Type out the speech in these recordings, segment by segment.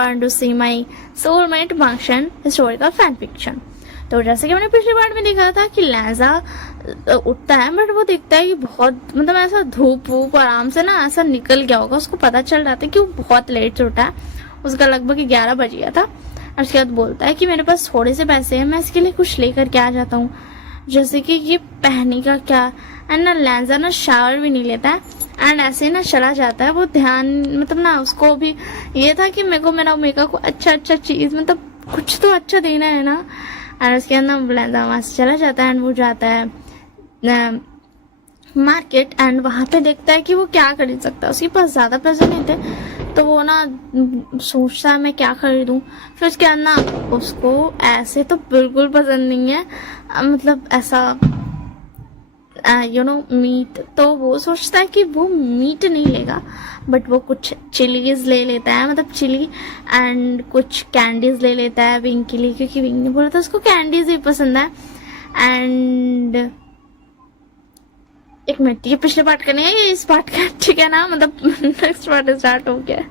Want to see my soulmate function historical fan fiction. तो जैसे कि मैंने पिछली पार्ट में देखा था कि लहजा उठता है, बट वो दिखता है कि बहुत मतलब ऐसा धूप वूप आराम से ना ऐसा निकल गया होगा, उसको पता चल रहा था कि वो बहुत लेट से उठा है, उसका लगभग 11 बज गया था। और उसके बाद बोलता है कि मेरे पास थोड़े से पैसे हैं, मैं इसके लिए कुछ लेकर के आ जाता हूँ, जैसे कि ये पहनने का क्या। एंड ना लहजा ना शावर भी नहीं लेता है एंड ऐसे ना चला जाता है। वो ध्यान मतलब ना उसको भी ये था कि मेरे को मेरा मेकअप को अच्छा चीज़ मतलब कुछ तो अच्छा देना है ना। और उसके अंदर लहजा वहाँ से चला जाता है एंड वो जाता है मार्केट एंड वहाँ पे देखता है कि वो क्या खरीद सकता है। उसके पास ज़्यादा पैसे नहीं थे तो वो ना सोचता है मैं क्या खरीदूँ। फिर उसके अंदर ना उसको ऐसे तो बिल्कुल पसंद नहीं है मतलब ऐसा मीट, तो वो सोचता है कि वो मीट नहीं लेगा बट वो कुछ चिलीज ले लेता है, मतलब चिली एंड कुछ कैंडीज ले लेता है विंग के लिए, क्योंकि विंग ने बोला था उसको कैंडीज ही पसंद है। एंड एक मिनट, ये पिछले पार्ट का नहीं है, ये इस पार्ट का ठीक है ना, मतलब नेक्स्ट पार्ट स्टार्ट हो गया।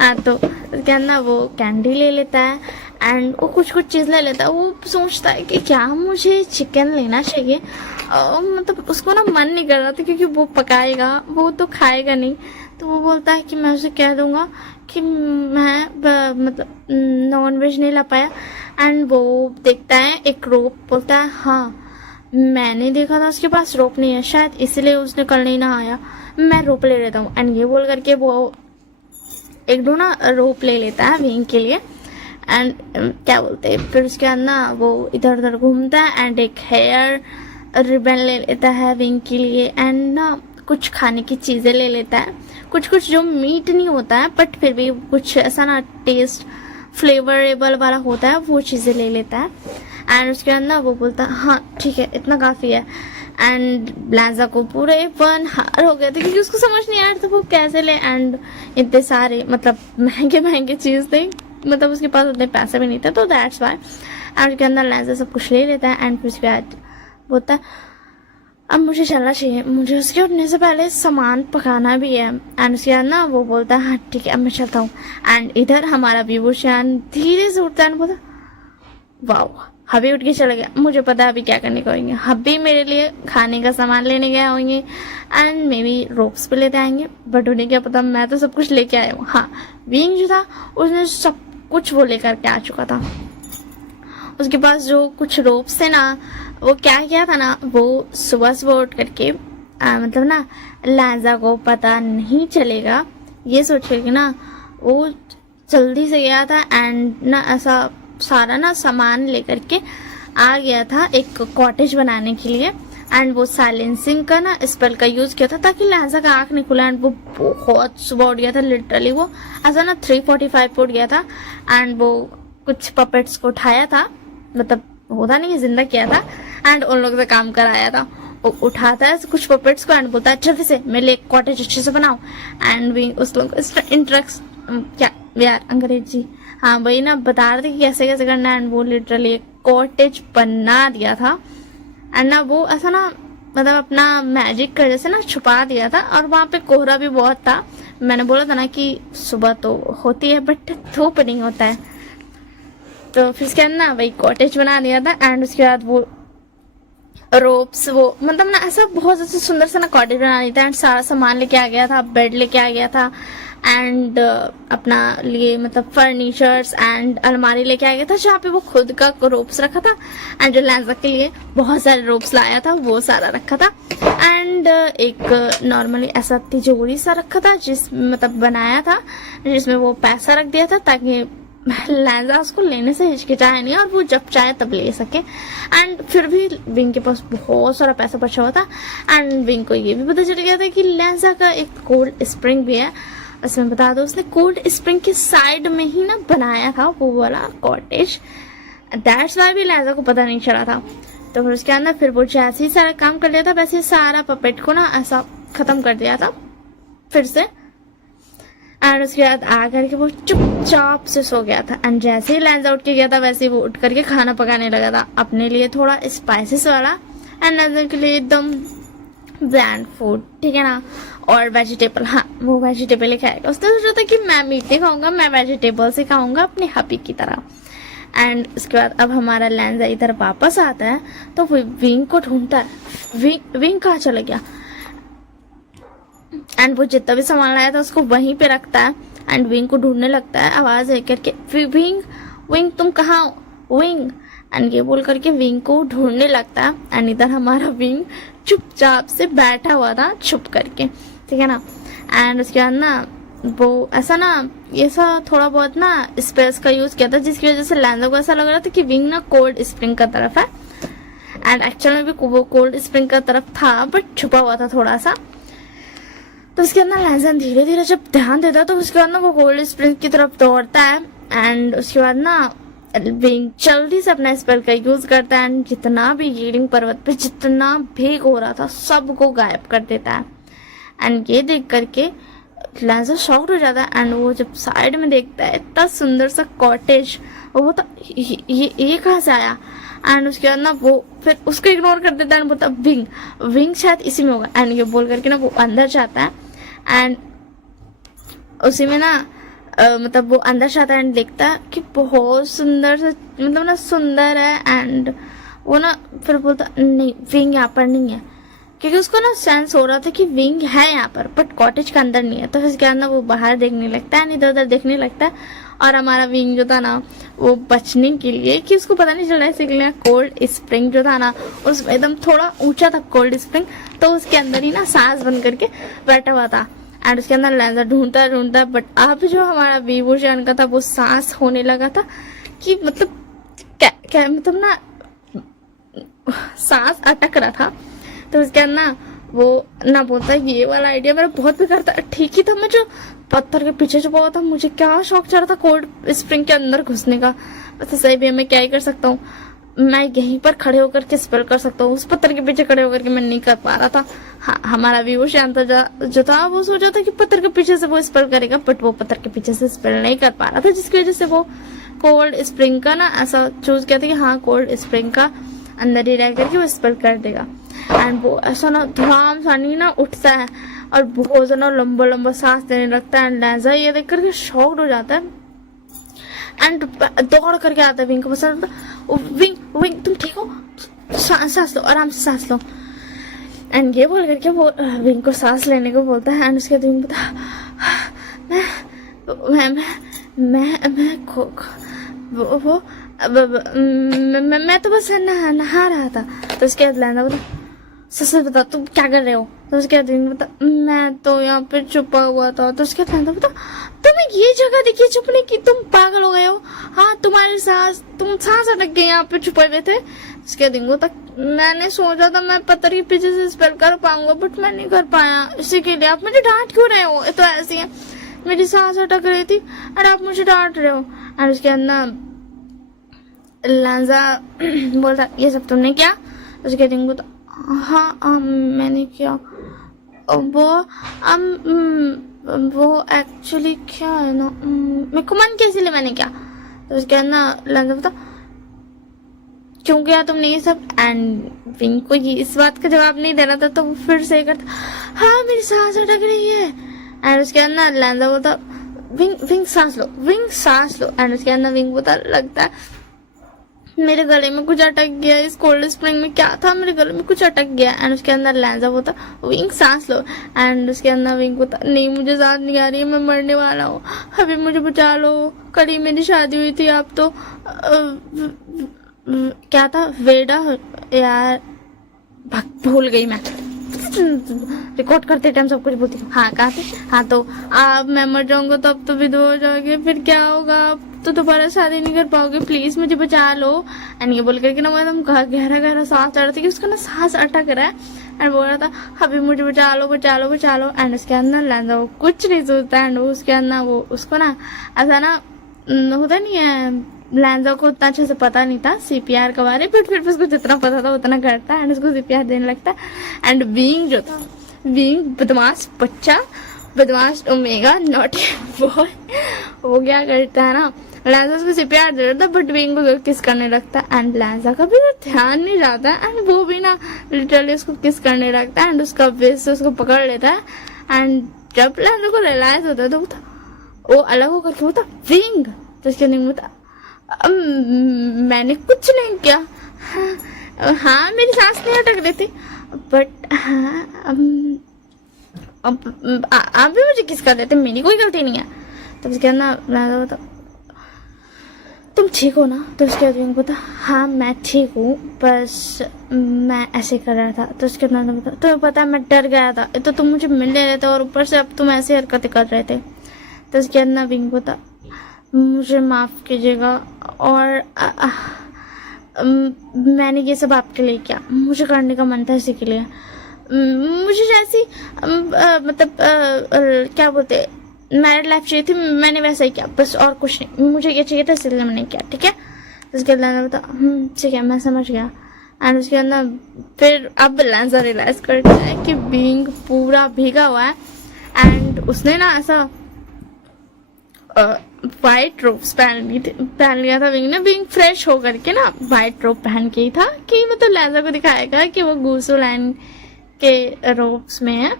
हाँ तो उसके अंदर वो कैंडी ले लेता है एंड वो कुछ चीज़ ले लेता है। वो सोचता है कि क्या मुझे चिकन लेना चाहिए, मतलब उसको ना मन नहीं कर रहा था क्योंकि वो पकाएगा, वो तो खाएगा नहीं। तो वो बोलता है कि मैं उसे कह दूंगा कि मैं मतलब नॉन वेज नहीं ला पाया। एंड वो देखता है एक रोप, बोलता है हाँ मैंने देखा था उसके पास रोप नहीं है, शायद इसलिए उसने कल नहीं नहाया, मैं रोप ले लेता हूँ। एंड ये बोल करके वो एक दो ना रोप ले लेता है विंग के लिए। एंड क्या बोलते हैं, फिर उसके बाद ना वो इधर उधर घूमता है एंड एक हेयर रिबन ले लेता है विंग के लिए। एंड ना कुछ खाने की चीज़ें ले लेता है, कुछ जो मीट नहीं होता है बट फिर भी कुछ ऐसा ना टेस्ट फ्लेवरेबल वाला होता है, वो चीज़ें ले लेता है। एंड उसके बाद ना वो बोलता है हाँ ठीक है इतना काफ़ी है। एंड लहजा को पूरे 1 हार हो गए थे क्योंकि उसको समझ नहीं आ रहा था वो कैसे ले। एंड इतने सारे मतलब महंगे चीज़ थे, मतलब उसके पास उतने पैसे भी नहीं थे, तो दैट्स वाई। एंड उसके अंदर लहजा सब कुछ ले लेता है एंड फिर उसके बाद बोलता है अब मुझे चलना चाहिए, मुझे उसके उठने से पहले सामान पकाना भी है। एंड उसके बाद ना वो बोलता है हाँ ठीक है अब मैं चलता हूँ। एंड इधर हमारा विभूषण धीरे से उठता है एंड बोलता वाह हबी उठ के चला गया, मुझे पता है अभी क्या करने को होंगे, हबी मेरे लिए खाने का सामान लेने गए होंगे एंड मे बी रोप्स पे लेते आएंगे, बट उन्हें क्या पता मैं तो सब कुछ लेके आया हूँ। हाँ विंग जो था उसने सब कुछ वो लेकर के आ चुका था, उसके पास जो कुछ रोप्स थे ना वो क्या किया था ना, वो सुबह उठ करके मतलब ना लहजा को पता नहीं चलेगा ये सोच करके ना वो जल्दी से गया था एंड ना ऐसा सारा ना सामान लेकर के आ गया था एक कॉटेज बनाने के लिए। एंड वो साइलेंसिंग का ना स्पेल का यूज किया था ताकि लहजा का आंख नहीं खुला। एंड वो बहुत सुबह उठ गया था, लिटरली वो ऐसा ना 3:45 पे उठ गया था। एंड वो कुछ पपेट्स को उठाया था, मतलब होता नहीं जिंदा किया था एंड उन लोगों से काम कराया था। वो उठाता है कुछ पपेट्स को एंड बोलता है जल्दी से मेरे लिए कॉटेज अच्छे से बनाओ। एंड भी उस लोग इंट्रक्स क्या यार अंग्रेजी, हाँ वही ना बता रहे थे कि कैसे कैसे करना है। एंड वो लिटरली एक कॉटेज बना दिया था एंड ना वो ऐसा ना मतलब अपना मैजिक कर जैसे ना छुपा दिया था। और वहाँ पे कोहरा भी बहुत था, मैंने बोला था ना कि सुबह तो होती है बट धूप नहीं होता है, तो फिर उसके अंदर ना वही कॉटेज बना दिया था। एंड उसके बाद वो रोप्स वो मतलब ना ऐसा बहुत ऐसा सुंदर सा ना कॉटेज बना दिया था। एंड सारा सामान लेके आ गया था, बेड लेके आ गया था एंड अपना लिए मतलब फर्नीचर्स एंड अलमारी लेके आ गया था जहाँ पे वो खुद का रोप्स रखा था। एंड जो लहजा के लिए बहुत सारे रोप्स लाया था वो सारा रखा था। एंड एक नॉर्मली ऐसा तिजोरी सा रखा था जिस मतलब बनाया था जिसमें वो पैसा रख दिया था ताकि लहजा उसको लेने से हिचकिचाए नहीं और वो जब चाहे तब ले सके। एंड फिर भी विंग के पास बहुत सारा पैसा बचा हुआ था। एंड विंग को ये भी पता चल गया था कि लहजा का एक कोल्ड स्प्रिंग भी है, उसमें बता दो उसने कोल्ड स्प्रिंग के साइड में ही ना बनाया था वो वाला कॉटेज, दैट्स वाई भी लहजा को पता नहीं चला था। तो फिर उसके अंदर फिर वो जैसे ही सारा काम कर लिया था वैसे सारा पपेट को ना ऐसा खत्म कर दिया था फिर से। एंड उसके बाद आ करके वो चुपचाप से सो गया था। एंड जैसे ही लहजा उठ के गया था वैसे ही वो उठ करके खाना पकाने लगा था अपने लिए थोड़ा स्पाइसेस वाला एंड लहजा के लिए एकदम ब्लैंड फूड, ठीक है ना, और वेजिटेबल, हाँ वो वेजिटेबल ही खाएगा। उसने सोचा था कि मैं मीट नहीं खाऊंगा, मैं वेजिटेबल्स ही खाऊंगा अपने हबी की तरह। एंड उसके बाद अब हमारा लैंजा इधर वापस आता है तो वो विंग को ढूंढता है। विंग कहाँ चला गया? एंड वो जितना भी सामान लाया था उसको वहीं पे रखता है एंड विंग को ढूंढने लगता है आवाज है करके, विंग विंग तुम कहाँ हो विंग, एंड ये बोल करके विंग को ढूंढने लगता है। एंड इधर हमारा विंग चुपचाप से बैठा हुआ था छुप करके, ठीक है ना। एंड उसके बाद ना वो ऐसा ना ये सा थोड़ा बहुत ना स्पेस का यूज किया था जिसकी वजह से लैंजा को ऐसा लग रहा था कि विंग ना कोल्ड स्प्रिंग का तरफ है। एंड एक्चुअल में भी वो कोल्ड स्प्रिंग का तरफ था बट छुपा हुआ था थोड़ा सा। तो उसके अंदर लैंजा धीरे धीरे जब ध्यान देता है तो उसके बाद ना वो कोल्ड स्प्रिंग की तरफ दौड़ता है। एंड उसके बाद ना विंग जल्दी से अपना स्पेल का यूज करता है एंड जितना भी हीलिंग पर्वत पे जितना भेग हो रहा था सबको गायब कर देता है। एंड ये देख करके लैंजा शॉक्ड हो जाता है एंड वो जब साइड में देखता है इतना सुंदर सा कॉटेज, वो तो ये कहाँ से आया। एंड उसके बाद ना वो फिर उसको इग्नोर कर देता है एंड बोलता विंग विंग शायद इसी में होगा। एंड ये बोल करके ना वो अंदर जाता है एंड उसी में ना मतलब वो अंदर जाता है एंड देखता है कि बहुत सुंदर सा मतलब ना सुंदर है। एंड वो ना फिर बोलता नहीं विंग यहाँ पर नहीं है, क्योंकि उसको ना सेंस हो रहा था कि विंग है यहाँ पर बट कॉटेज के अंदर नहीं है। तो उसके बाद ना वो बाहर देखने लगता है, इधर उधर देखने लगता है। और हमारा विंग जो था ना वो बचने के लिए कि उसको पता नहीं चल रहा है इसलिए कोल्ड स्प्रिंग जो था ना उसमें एकदम थोड़ा ऊंचा था कोल्ड स्प्रिंग, तो उसके अंदर ही ना सांस बन करके बैठा हुआ था। एंड उसके अंदर लैंजा ढूंढता बट अब जो हमारा विभूषण का था वो सांस होने लगा था कि मतलब क्या मतलब ना सांस अटक रहा था। तो उसके अंदर ना वो ना बोलता है ये वाला आइडिया मेरा बहुत बेकार था, ठीक ही था, मैं जो पत्थर के पीछे छुपा हुआ था मुझे क्या शौक चढ़ा था कोल्ड स्प्रिंग के अंदर घुसने का। वैसे सही भी मैं क्या ही कर सकता हूँ, मैं यहीं पर खड़े होकर के स्पेल कर सकता हूँ, उस पत्थर के पीछे खड़े होकर के मैं नहीं कर पा रहा था। हाँ हमारा व्यू शांत जो था वो सोचा था कि पत्थर के पीछे से वो स्पेल करेगा बट वो पत्थर के पीछे से स्पेल नहीं कर पा रहा था, जिसकी वजह से वो कोल्ड स्प्रिंग का ना ऐसा चूज किया था कि हाँ कोल्ड स्प्रिंग का अंदर ही रह करके वो स्पेल कर देगा। एंड वो ऐसा ना धड़ाम सानी ना उठता है और बहुत ज्यादा लंबा लंबा सांस देने लगता है। एंड लैंजा ये देख करके शॉक्ड हो जाता है एंड दौड़ करके आता है विंग को पसंद, विंग विंग तुम ठीक हो, सांस लो आराम से सांस लो। एंड ये बोल करके वो विंग को सांस लेने को बोलता है। एंड उसके बाद विंग बोलता मैं तो बस नहा रहा था। तो उसके बाद लैंजा बोला सच बता तुम क्या कर रहे हो। तो उसके बाद विंग बता मैं तो यहाँ पे छुपा हुआ था। तो उसके बाद लैंजा बता तुम्हें ये जगह देखी छुपने की, तुम पागल हो गए हो, हाँ तुम्हारे सांस तुम सांस अटक गए यहाँ पे छुपे हुए थे। उसके दिन तक मैंने सोचा था मैं पत्थर के पीछे से स्पेल कर पाऊंगा बट मैं नहीं कर पाया, इसी के लिए आप मुझे डांट क्यों रहे हो, तो ऐसी है मेरी सांस अटक रही थी और आप मुझे डांट रहे हो। और उसके अंदर लैंजा बोलता ये सब तुमने क्या। उसके दिन तो हाँ मैंने किया, वो एक्चुअली क्या है ना मेरे को मन कैसे ले मैंने क्या। तो उसके बाद ना लैंजा बता क्यों किया तुमने ये सब। एंड विंग को ये इस बात का जवाब नहीं देना था तो वो फिर से करता हाँ मेरी सांस अटक रही है। एंड उसके बाद ना लैंजा बोलता विंग सांस लो, विंग सांस लो। एंड उसके बाद ना विंग बोलता लगता है मेरे गले में कुछ अटक गया, इस कोल्ड स्प्रिंग में क्या था मेरे गले में कुछ अटक गया। एंड उसके अंदर लैंजा होता विंग सांस लो। एंड उसके अंदर विंग होता नहीं मुझे सांस नहीं आ रही है, मैं मरने वाला हूँ, अभी मुझे बचा लो, कल ही मेरी शादी हुई थी, आप तो क्या था वेडा यार भूल गई मैं, रिकॉर्ड करते टाइम सब कुछ बोलती हूँ। हाँ कहा थे, हाँ तो अब मैं मर जाऊंगा तो अब तो विधवा हो जाओगे, फिर क्या होगा, तो दोबारा शादी नहीं कर पाओगे, प्लीज मुझे बचा लो। एंड ये बोल करके ना वो एकदम गहरा गहरा सांस चढ़ रहा था कि उसका ना सांस अटक रहा है एंड बोल रहा था अभी मुझे बचा लो बचा लो बचा लो। एंड उसके अंदर लैंजा वो कुछ नहीं सोचता एंड उसके अंदर वो उसको ना ऐसा ना होता नहीं है, लैंजा को उतना अच्छे से पता नहीं था सीपीआर के बारे में, फिर भी उसको जितना पता था उतना करता है एंड उसको सीपीआर देने लगता है। एंड बीइंग जो था बीइंग बदमाश बच्चा, बदमाश ओमेगा नॉटी बॉय, वो क्या करता है ना लहजा उसको से प्यार दे रहा था बट विंग को किस करने लगता है एंड लहजा का भी ध्यान नहीं जाता है एंड वो भी ना लिटरली उसको किस करने लगता है एंड उसका बेस से उसको पकड़ लेता है एंड जब लहजा को रियलाइज होता है तो वो अलग होकर के बोलता विंग, तो उसके नहीं बोलता मैंने कुछ नहीं किया, हाँ मेरी सांस नहीं अटक रही थी बट आप भी मुझे किस कर देते, मेरी कोई गलती नहीं है। तो उसके ना लहजा बोलता तुम ठीक हो ना, तो उसके बाद बोलता हाँ मैं ठीक हूँ बस मैं ऐसे कर रहा था। तो उसके बाद बोलता तुम्हें पता है मैं डर गया था, तो तुम मुझे मिल ले रहे थे और ऊपर से अब तुम ऐसे हरकतें कर रहे थे। तो उसके बाद ना विंग बोलता मुझे माफ़ कीजिएगा और मैंने ये सब आपके लिए किया, मुझे करने का मन था इसी के लिए, मुझे जैसी मतलब क्या बोलते मैरिड लाइफ चाहिए थी, मैंने वैसा ही किया बस और कुछ नहीं, मुझे ये चाहिए था इसलिए मैंने किया, ठीक है। तो उसके बाद बता ठीक है मैं समझ गया। एंड उसके बाद ना फिर अब लहजा रियलाइज करता है कि विंग पूरा भीगा हुआ है एंड उसने ना ऐसा वाइट रोब्स पहन लिया था विंग ने। विंग फ्रेश होकर के ना वाइट रोब पहन के ही था कि मतलब लहजा को दिखाएगा कि वो गूसो लाइन के रोब्स में है।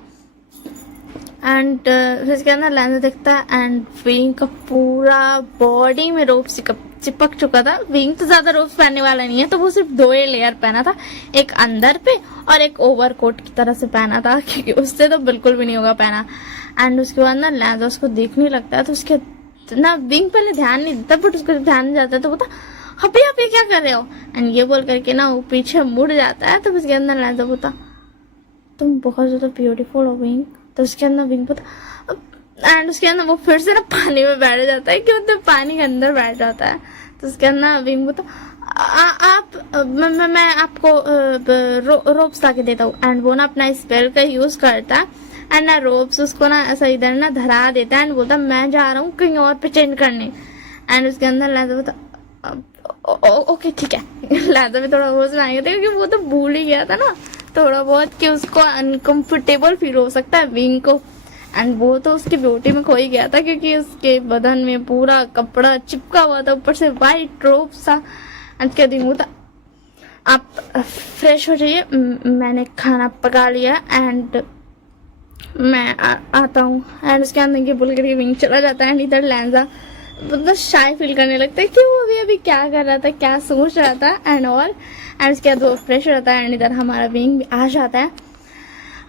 एंड फिर उसके अंदर लहजा दिखता है एंड विंग का पूरा बॉडी में रोब चिपक चुका था। विंग तो ज्यादा रोब्स पहनने वाला नहीं है, तो वो सिर्फ 2 लेयर पहना था, एक अंदर पे और एक ओवरकोट की तरह से पहना था क्योंकि उससे तो बिल्कुल भी नहीं होगा पहना। एंड उसके बाद ना लहजा उसको देखने लगता है तो उसके ना विंग पहले ध्यान नहीं देता बट उसको ध्यान नहीं जाता तो बोलता अभी आप ये क्या कर रहे हो, एंड ये बोल करके ना वो पीछे मुड़ जाता है। तो उसके अंदर लहजा बोलता तुम बहुत ज्यादा ब्यूटीफुल हो विंग। तो उसके अंदर विंग बोलता एंड उसके अंदर वो फिर से ना पानी में बैठ जाता है कि मतलब पानी के अंदर बैठ जाता है। तो उसके अंदर विंग बोलता आप मैं आपको रोप्स लाके देता हूँ एंड वो ना अपना स्पेल का यूज करता है एंड ना रोप्स उसको ना ऐसा इधर ना धरा देता है एंड बोलता मैं जा रहा हूँ कहीं और पे चेंज करने। एंड उसके अंदर लहजा बोलता ओके ठीक है। लहजा भी थोड़ा होश में आएगा क्योंकि वो तो भूल ही गया था ना थोड़ा बहुत कि उसको अनकंफर्टेबल फील हो सकता है विंग को एंड वो तो उसकी ब्यूटी में खो ही गया था क्योंकि उसके बदन में पूरा कपड़ा चिपका हुआ था ऊपर से वाइट रोब सा। एंड क्या दिन होता आप फ्रेश हो जाइए, मैंने खाना पका लिया एंड मैं आता हूँ। एंड उसके अंदर ये बोल करके विंग चला जाता है एंड इधर लहजा मतलब शाय फील करने लगता है कि वो अभी क्या कर रहा था, क्या सोच रहा था एंड ऑल। एंड उसके बाद वो फ्रेश रहता है एंड इधर हमारा विंग भी आ जाता है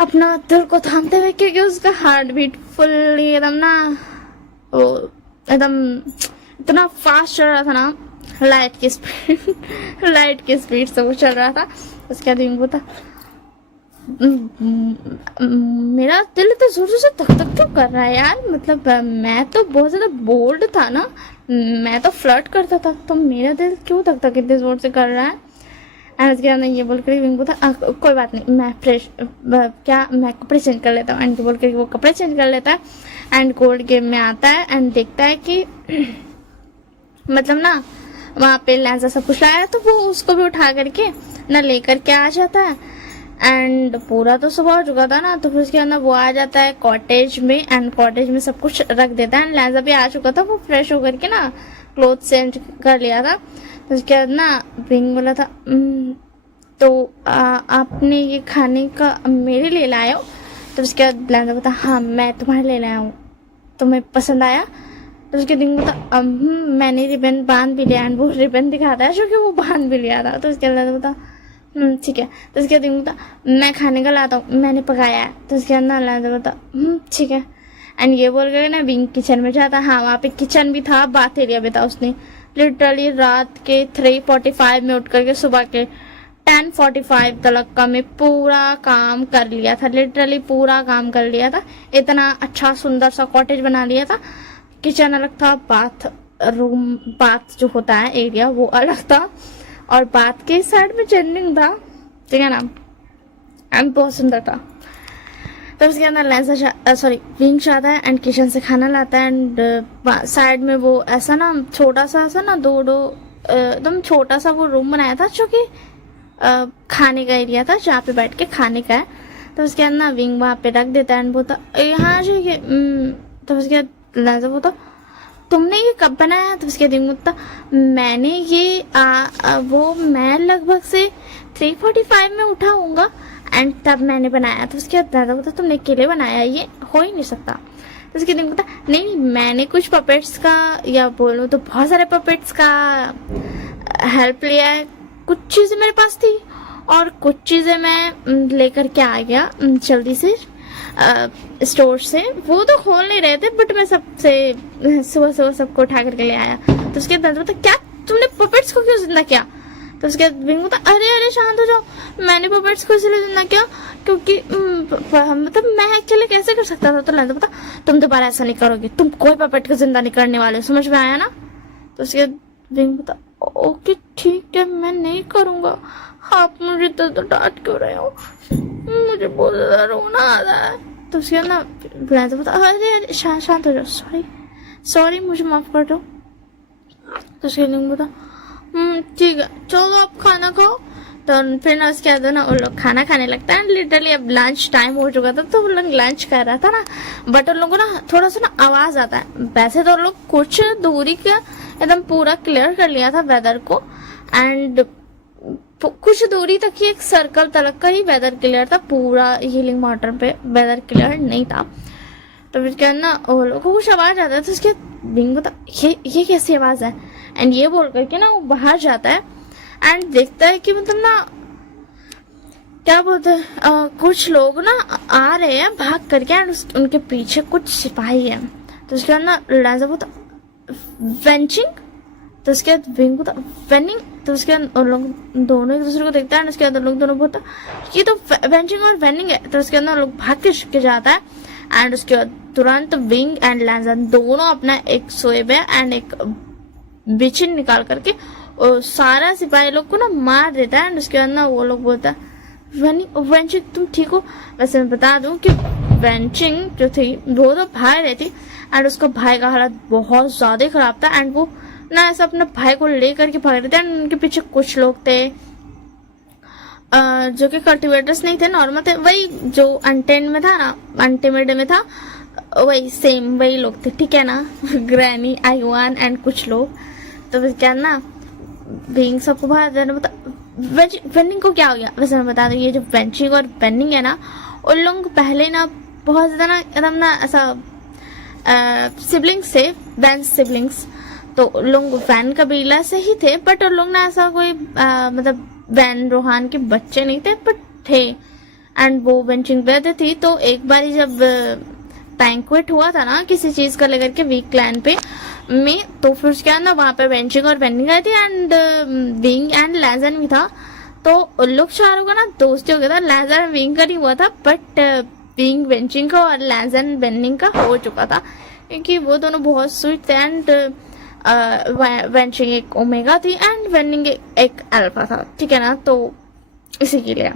अपना दिल को थामते हुए क्योंकि उसका हार्ट बीट फुल्ली एकदम ना वो एकदम इतना फास्ट चल रहा था ना लाइट की स्पीड से वो चल रहा था। उसके बाद विंग बोलता मेरा दिल तो जोर से धक धक क्यों कर रहा है यार, मतलब मैं तो बहुत ज्यादा बोल्ड था ना, मैं तो फ्लर्ट करता था तो मेरा दिल क्यों धक धक इतने जोर से कर रहा है। एंड उसके बाद ये बोल कर विंग बोलता कोई बात नहीं मैं फ्रेश मैं कपड़े चेंज कर लेता हूँ। एंड बोल कर वो कपड़े चेंज कर लेता है एंड कोड गेम में आता है एंड देखता है कि मतलब ना वहाँ पे लहजा सब कुछ लाया तो वो उसको भी उठा करके ना लेकर के आ जाता है। एंड पूरा तो सुबह हो चुका था ना तो फिर उसके अंदर वो आ जाता है कॉटेज में एंड कॉटेज में सब कुछ रख देता है एंड लहजा भी आ चुका था, वो फ्रेश होकर के ना क्लोथ चेंज कर लिया था। तो उसके बाद ना विंग बोला था तो आपने ये खाने का मेरे लिए लाया हो। तो उसके बाद लहजा बोला हाँ मैं तुम्हारे लिए लाया हूँ, तुम्हें पसंद आया। तो उसके दिन बोला मैंने रिबन बांध भी लिया एंड वो रिबन दिखाता है जो कि वो बांध भी लिया था। तो उसके बाद बोला ठीक है। तो उसके दिन बोला मैं खाने का लाता हूँ, मैंने पकाया है। तो उसके अंदर लहजा बोला ठीक है। एंड ये बोल कर ना विंग किचन में जाता, हाँ वहाँ पे किचन भी था, बाथ एरिया भी था। उसने लिटरली रात के 3:45 में उठ करके सुबह के 10:45 तक का में पूरा काम कर लिया था, लिटरली पूरा काम कर लिया था। इतना अच्छा सुंदर सा कॉटेज बना लिया था। किचन अलग था, बाथ जो होता है एरिया वो अलग था और बाथ के साइड में चेंजिंग था, ठीक है ना, एंड बहुत सुंदर था। तो उसके अंदर लहजा विंग आता है एंड किचन से खाना लाता है एंड साइड में वो ऐसा ना छोटा सा ऐसा ना दो एकदम छोटा सा वो रूम बनाया था जो कि खाने का एरिया था जहाँ पे बैठ के खाने का है। तो उसके अंदर विंग वहाँ पे रख देता है एंड बोलता यहाँ जाइए। तो उसके बाद लहजा बोलता तुमने ये कब बनाया? तो उसके दिन बोलता मैंने ये वो मैं लगभग से 3:45 में उठा होऊंगा एंड तब मैंने बनाया। तो उसके बाद दादा बोलता तुमने अकेले बनाया, ये हो ही नहीं सकता। तो उसके दिन बोलता नहीं मैंने कुछ पपेट्स का या बोलूँ तो बहुत सारे पपेट्स का हेल्प लिया है। कुछ चीज़ें मेरे पास थी और कुछ चीज़ें मैं लेकर के आ गया जल्दी से स्टोर से। वो तो खोल नहीं रहे थे बट मैं सबसे सुबह सुबह सबको उठा करके ले आया। तो उसके बाद बोलता क्या तुमने पपेट्स को क्यों जिंदा किया? तो उसके बाद बिंग बोलता अरे अरे शांत हो जाओ, मैंने पपेट्स को इसलिए जिंदा किया क्योंकि मतलब मैं एक्चुअली कैसे कर सकता था। तो लैंडो बोलता तुम दोबारा ऐसा नहीं करोगे, तुम कोई पपेट को जिंदा नहीं करने वाले, समझ में आया ना? तो उसके बाद बिंग बोलता ओके ठीक है मैं नहीं करूँगा। आप मुझे तो डांट क्यों रहे हो, मुझे बहुत ज्यादा रोना आ रहा है। तो उसके बाद ना लैंडो बोलता अरे अरे शांत हो जाओ, सॉरी सॉरी मुझे माफ कर दो। तो उसके बाद बोलता ठीक है चलो आप खाना खाओ। तो फिर ना उसके बाद ना वो लोग खाना खाने लगता है। लिटरली अब लंच टाइम हो चुका था तो वो लोग लंच कर रहा था ना, बट उन लोगों को ना थोड़ा सा ना आवाज आता है। वैसे तो लोग कुछ दूरी का एकदम पूरा क्लियर कर लिया था वेदर को एंड कुछ दूरी तक ही एक सर्कल तलक का ही वेदर क्लियर था, पूरा हीलिंग वाटर पे वेदर क्लियर नहीं था। तो फिर क्या ना वो लोग को कुछ आवाज आता है। तो उसके बिंग बोलता ये कैसी आवाज है एंड ये बोल करके ना वो बाहर जाता है एंड देखता है कि मतलब ना क्या बोलते हैं कुछ लोग ना आ रहे हैं भाग करके एंड उनके पीछे कुछ सिपाही है। तो उसके बाद ना लाजा बोलता वेंचिंग। तो उसके बाद बिंग बोलता वेनिंग। तो उसके बाद उन लोग दोनों एक दूसरे को देखते हैं एंड उसके बाद लोग दोनों बोलता ये तो वेंचिंग और वेनिंग है। तो उसके बाद लोग भाग के जाता है एंड उसके बाद तुरंत विंग एंड लैंजन दोनों अपना एक सोएब एंड एक बिचिन निकाल करके और सारा सिपाही लोग को ना मार देता है एंड उसके बाद ना वो लोग बोलता है वेंचिंग तुम ठीक हो? वैसे मैं बता दूं कि वेंचिंग जो थी वो तो भाग रही थी एंड उसका भाई का हालत बहुत ज्यादा खराब था एंड वो ना ऐसा अपने भाई को ले करके भाग रहे थे एंड उनके पीछे कुछ लोग थे जो कि कल्टिवेटर्स नहीं थे, नॉर्मल थे, वही जो अनटेंड में था ना, अनटिमेड में था वही सेम वही लोग थे, ठीक है ना? ग्रैनी आईवान एंड कुछ लोग। तो फिर क्या ना बीइंग सबको बाहर जाना बता वेनिंग को क्या हो गया। वैसे मैं बता दूं ये जो वेंचिंग और वेनिंग है ना उन लोगों को पहले ना बहुत ज्यादा ना एकदम ना ऐसा सिबलिंग्स थे, वैन सिबलिंग्स। तो उन लोग वैन कबीला से ही थे बट उन लोग ना ऐसा कोई मतलब वैन रोहान के बच्चे नहीं थे बट थे एंड वो वेंचिंग पे थी। तो एक बार जब बैंक्वेट हुआ था ना किसी चीज को लेकर के वीक क्लैन पे में, तो फिर क्या ना वहां पे वेंचिंग और वेनिंग आई थी एंड विंग एंड लैजन भी था। तो उन लोग चारों का ना दोस्ती हो गया था। लैजन विंग का नहीं हुआ था बट विंग वेंचिंग का और लैजन वेनिंग का हो चुका था क्योंकि वो दोनों बहुत स्वीट थे एंड वेंचिंग एक ओमेगा थी एंड वेनिंग एक अल्फा था, ठीक है ना? तो इसी के लिए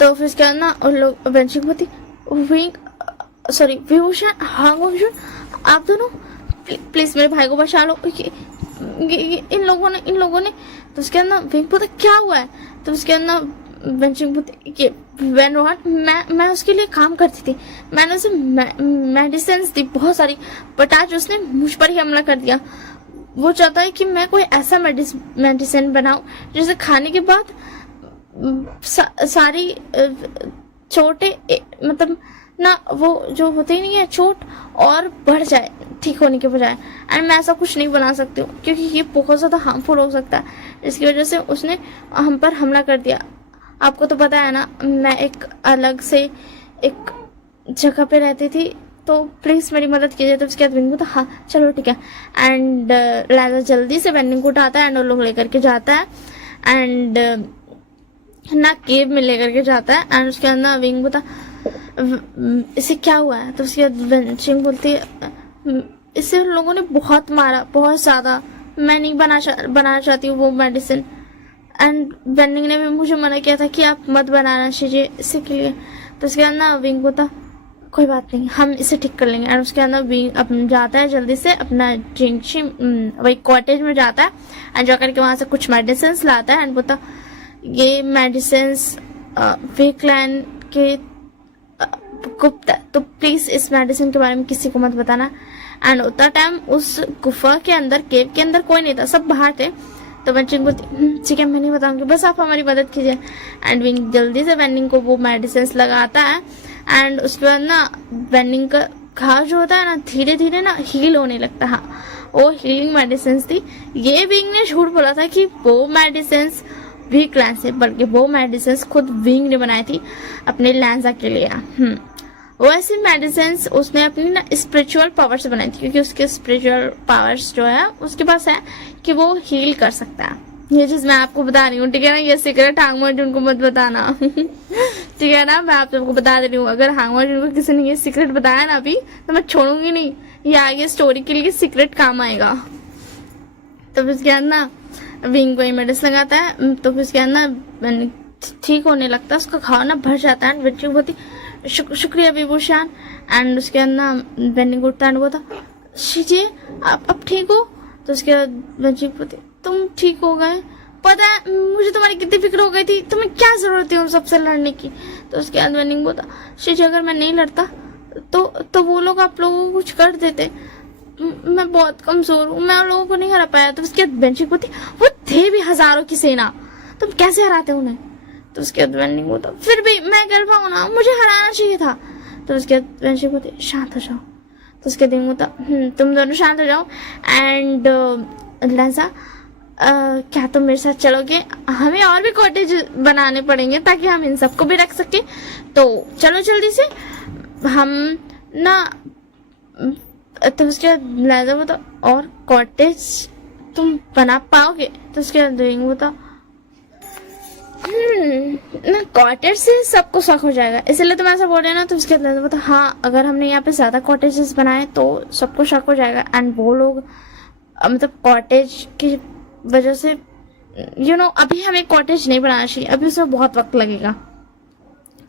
तो फिर क्या ना उन लोग वेंचिंग होती विंग सॉरी विभूषण, हाँ विभूषण आप दोनों प्लीज मेरे भाई को बचा लो। इन लोगों ने तो उसके अंदर विंग पता क्या हुआ है। तो उसके अंदर वेंचिंग वैन रोहन मैं उसके लिए काम करती थी, मैंने उसे मेडिसिन दी बहुत सारी बट आज उसने मुझ पर ही हमला कर दिया। वो चाहता है कि मैं कोई ऐसा मेडिसिन बनाऊं जिसे खाने के बाद सारी चोटें मतलब ना वो जो होते ही नहीं है चोट और बढ़ जाए ठीक होने के बजाय। एंड मैं ऐसा कुछ नहीं बना सकती हूँ क्योंकि ये बहुत ज़्यादा हार्मफुल हो सकता है, इसकी वजह से उसने हम पर हमला कर दिया। आपको तो पता है ना मैं एक अलग से एक जगह पे रहती थी तो प्लीज़ मेरी मदद कीजिए। तो उसके बाद विंग तो हाँ चलो ठीक है एंड लाजा जल्दी से वेनिंग को उठाता है एंड वो लोग लेकर के जाता है एंड ना केव में लेकर के जाता है एंड उसके अंदर विंग बोलता इसे क्या हुआ है। तो उसके बाद वेंचिंग बोलती है इसे उन लोगों ने बहुत मारा बहुत ज्यादा, मैं नहीं बनाना चाहती हूँ वो मेडिसिन एंड वेनिंग ने भी मुझे मना किया था कि आप मत बनाना चाहिए इसी के लिए। तो उसके बाद ना विंग बोलता कोई बात नहीं हम इसे ठीक कर लेंगे एंड उसके अंदर विंग अपना जाता है जल्दी से अपना जिंगशी वही कॉटेज में जाता है एंड जाकर के वहां से कुछ मेडिसिन लाता है एंड बोलता ये मेडिसिन वीकलैन के गुप्त है तो प्लीज इस मेडिसिन के बारे में किसी को मत बताना एंड उतना टाइम उस गुफा के अंदर, केव के अंदर कोई नहीं था, सब बाहर थे। तो वेंचिंग बोलती ठीक है मैं नहीं बताऊंगी, बस आप हमारी मदद कीजिए। एंड विंग जल्दी से वेंडिंग को वो मेडिसिन लगाता है एंड उसके बाद ना वेंडिंग का घाव जो होता है ना धीरे धीरे ना हील होने लगता है। वो हीलिंग मेडिसिन थी। ये विंग ने झूठ बोला था कि वो मेडिसिन वीक लैंस से, बल्कि वो मेडिसिन खुद विंग ने बनाई थी अपने लैंसा के लिए। वो ऐसी मेडिसिन उसने अपनी ना स्पिरिचुअल पावर से बनाई थी, क्योंकि उसके स्पिरिचुअल पावर्स जो है उसके पास है कि वो हील कर सकता है। ये चीज मैं आपको बता रही हूँ, ठीक है ना। ये सीक्रेट हांगमा जुन को मत बताना ठीक है ना। मैं आप सबको बता दे रही हूँ, अगर हांगमा जुन को किसी ने ये सीक्रेट बताया ना अभी, तो मैं छोड़ूंगी नहीं। ये आगे स्टोरी के लिए सीक्रेट काम आएगा। तो फिर उसके बाद ना विंग को मेडिसिन लगाता है, तो फिर उसके बाद ना ठीक होने लगता है, उसका घाव ना भर जाता है। बच्ची बहुत ही शुक्रिया विभूषण। एंड उसके बाद ना वेंडिंग उठता है, बोलता शीजिए आप अब ठीक हो। तो उसके बाद बच्ची बोलती तुम ठीक हो गए, पता है मुझे तुम्हारी कितनी फिक्र हो गई थी, तुम्हें क्या जरूरत थी उन सबसे लड़ने की। तो उसके बाद वेंडिंग बोलता शीजी अगर मैं नहीं लड़ता तो वो लोग आप लोगों को कुछ कर देते, मैं बहुत कमजोर हूँ, मैं उन लोगों को नहीं हरा पाया। तो उसके बाद बेंचिक बोलती वो थे भी हजारों की सेना, तुम कैसे हराते उन्हें। तो उसके बाद वेंडिंग बोलता फिर भी मैं कर पाऊँ ना, मुझे हराना चाहिए था। तो उसके बाद बेंचिक बोलती शांत हो जाओ। तो उसके दिन बोलता तुम दोनों शांत हो जाओ। एंड लैंसा क्या तुम मेरे साथ चलोगे, हमें और भी कॉटेज बनाने पड़ेंगे ताकि हम इन सबको भी रख सके। तो चलो जल्दी से हम ना। तो उसके बाद लैंसा बोलता और कॉटेज तुम बना पाओगे। तो उसके बाद डूइंग बोलता ना कॉटेज से सबको शक हो जाएगा, इसलिए तुम ऐसा बोल रहे हो ना। तो उसके बाद बोलता हाँ अगर हमने यहाँ पे ज्यादा कॉटेजेस बनाए तो सबको शक हो जाएगा। एंड वो लोग मतलब कॉटेज की वजह से अभी हमें कॉटेज नहीं बनाना चाहिए, अभी उसमें बहुत वक्त लगेगा।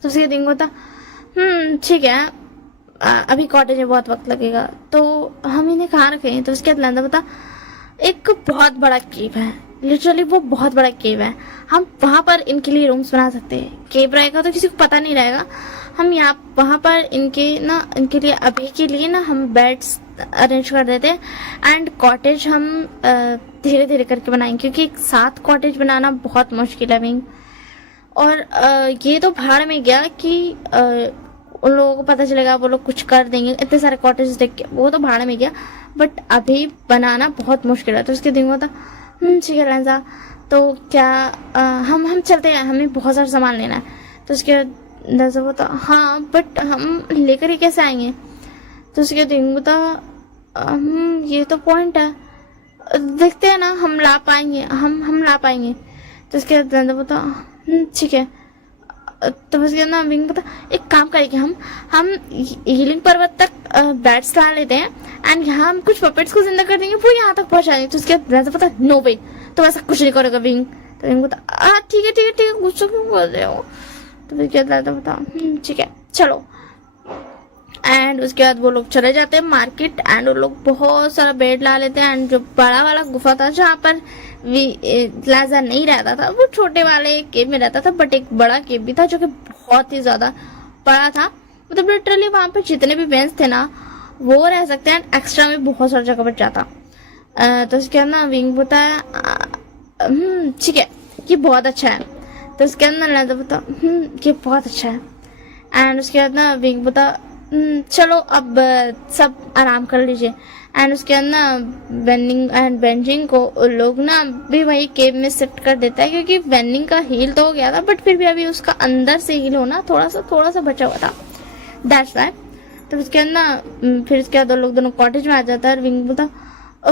तो उसके दिन होता ठीक है अभी कॉटेज में बहुत वक्त लगेगा, तो हम इन्हें कहाँ रखें। तो उसके बाद लैंसा बता एक बहुत बड़ा केव है, लिटरली वो बहुत बड़ा केव है, हम वहां पर इनके लिए रूम्स बना सकते हैं। केव रहेगा तो किसी को पता नहीं रहेगा, हम यहाँ वहां पर इनके लिए अभी के लिए ना हम बेड्स अरेंज कर देते हैं। एंड कॉटेज हम धीरे धीरे करके बनाएंगे, क्योंकि एक साथ कॉटेज बनाना बहुत मुश्किल है विंग। और ये तो भाड़ में गया कि उन लोगों को पता चलेगा, वो लोग कुछ कर देंगे, इतने सारे कॉटेज देख के, वो तो भाड़ में गया। बट अभी बनाना बहुत मुश्किल है। तो उसके दिन होता ठीक है लैंसा, तो क्या हम चलते हैं, हमें बहुत सारा सामान लेना है। तो उसके लैंसा होता हाँ बट हम लेकर ही कैसे आएंगे। तो उसके दिन होता ये तो पॉइंट है, देखते हैं ना हम ला पाएंगे, हम ला पाएंगे। तो उसके लैंसा होता ठीक है। तो उसके ना विंग पता एक काम करेंगे, हम हीलिंग पर्वत तक बैट्स ला लेते हैं एंड यहाँ हम कुछ पपेट्स को जिंदा कर देंगे, वो यहाँ तक पहुंचा देंगे। तो उसके बाद पता नो वे, तो ऐसा कुछ नहीं करेगा विंग। तो विंग बता ठीक है गुस्सा क्यों कर रहे हो। तो फिर क्या बता ठीक है चलो। एंड उसके बाद वो लोग चले जाते हैं मार्केट एंड वो लोग बहुत सारा बेड ला लेते हैं। एंड जो बड़ा वाला गुफा था जहाँ पर लैंसा नहीं रहता था, वो छोटे वाले केव में रहता था, बट एक बड़ा केव भी था जो कि बहुत ही ज्यादा बड़ा था। मतलब लिटरली वहां पर जितने भी बेंच थे ना वो रह सकते हैं, एक्स्ट्रा में बहुत सारा जगह बच जाता। तो उसके बाद ना विंग बताया ठीक है ये बहुत अच्छा है। तो उसके अंदर लैंसा बता ये बहुत अच्छा है। एंड उसके बाद ना विंग बता चलो अब सब आराम कर लीजिए। एंड उसके बाद ना वेंडिंग एंड बेंजिंग को लोग ना भी वही केव में शिफ्ट कर देता है, क्योंकि वेंडिंग का हील तो हो गया था बट फिर भी अभी उसका अंदर से हील होना थोड़ा सा बचा हुआ था, दैट्स व्हाई। तो उसके बाद ना फिर उसके बाद लोग दोनों कॉटेज में आ जाता है। विंग बोलता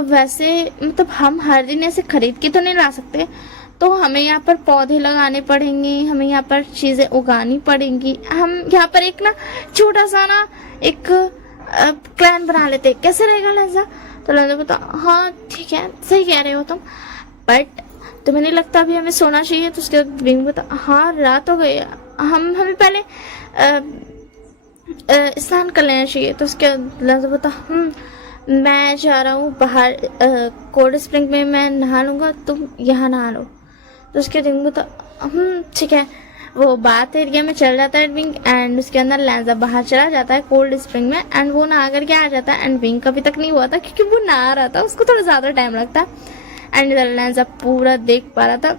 वैसे मतलब हम हर दिन ऐसे खरीद के तो नहीं ला सकते, तो हमें यहाँ पर पौधे लगाने पड़ेंगे, हमें यहाँ पर चीजें उगानी पड़ेंगी, हम यहाँ पर एक ना छोटा सा ना एक क्लैन बना लेते, कैसे रहेगा लैंसा। तो लैंसा बोलता हाँ ठीक है सही कह रहे हो तुम, बट तुम्हें नहीं लगता अभी हमें सोना चाहिए। तो उसके बाद विंग बोलता हाँ रात हो गई, हमें पहले स्नान कर लेना चाहिए। तो उसके बाद लैंसा बोलता मैं जा रहा हूँ बाहर कोल्ड स्प्रिंग में, मैं नहा लूंगा, तुम यहाँ नहा लो। तो उसके दिन बोलता ठीक है वो बाथ एरिया में चल जाता है विंग, एंड उसके अंदर लैंजा बाहर चला जाता है कोल्ड स्प्रिंग में, एंड वो नहा करके आ जाता है, एंड विंग का अभी तक नहीं हुआ था क्योंकि वो नहा रहा था, उसको थोड़ा ज़्यादा टाइम लगता है। एंड इधर लैंजा पूरा देख पा रहा था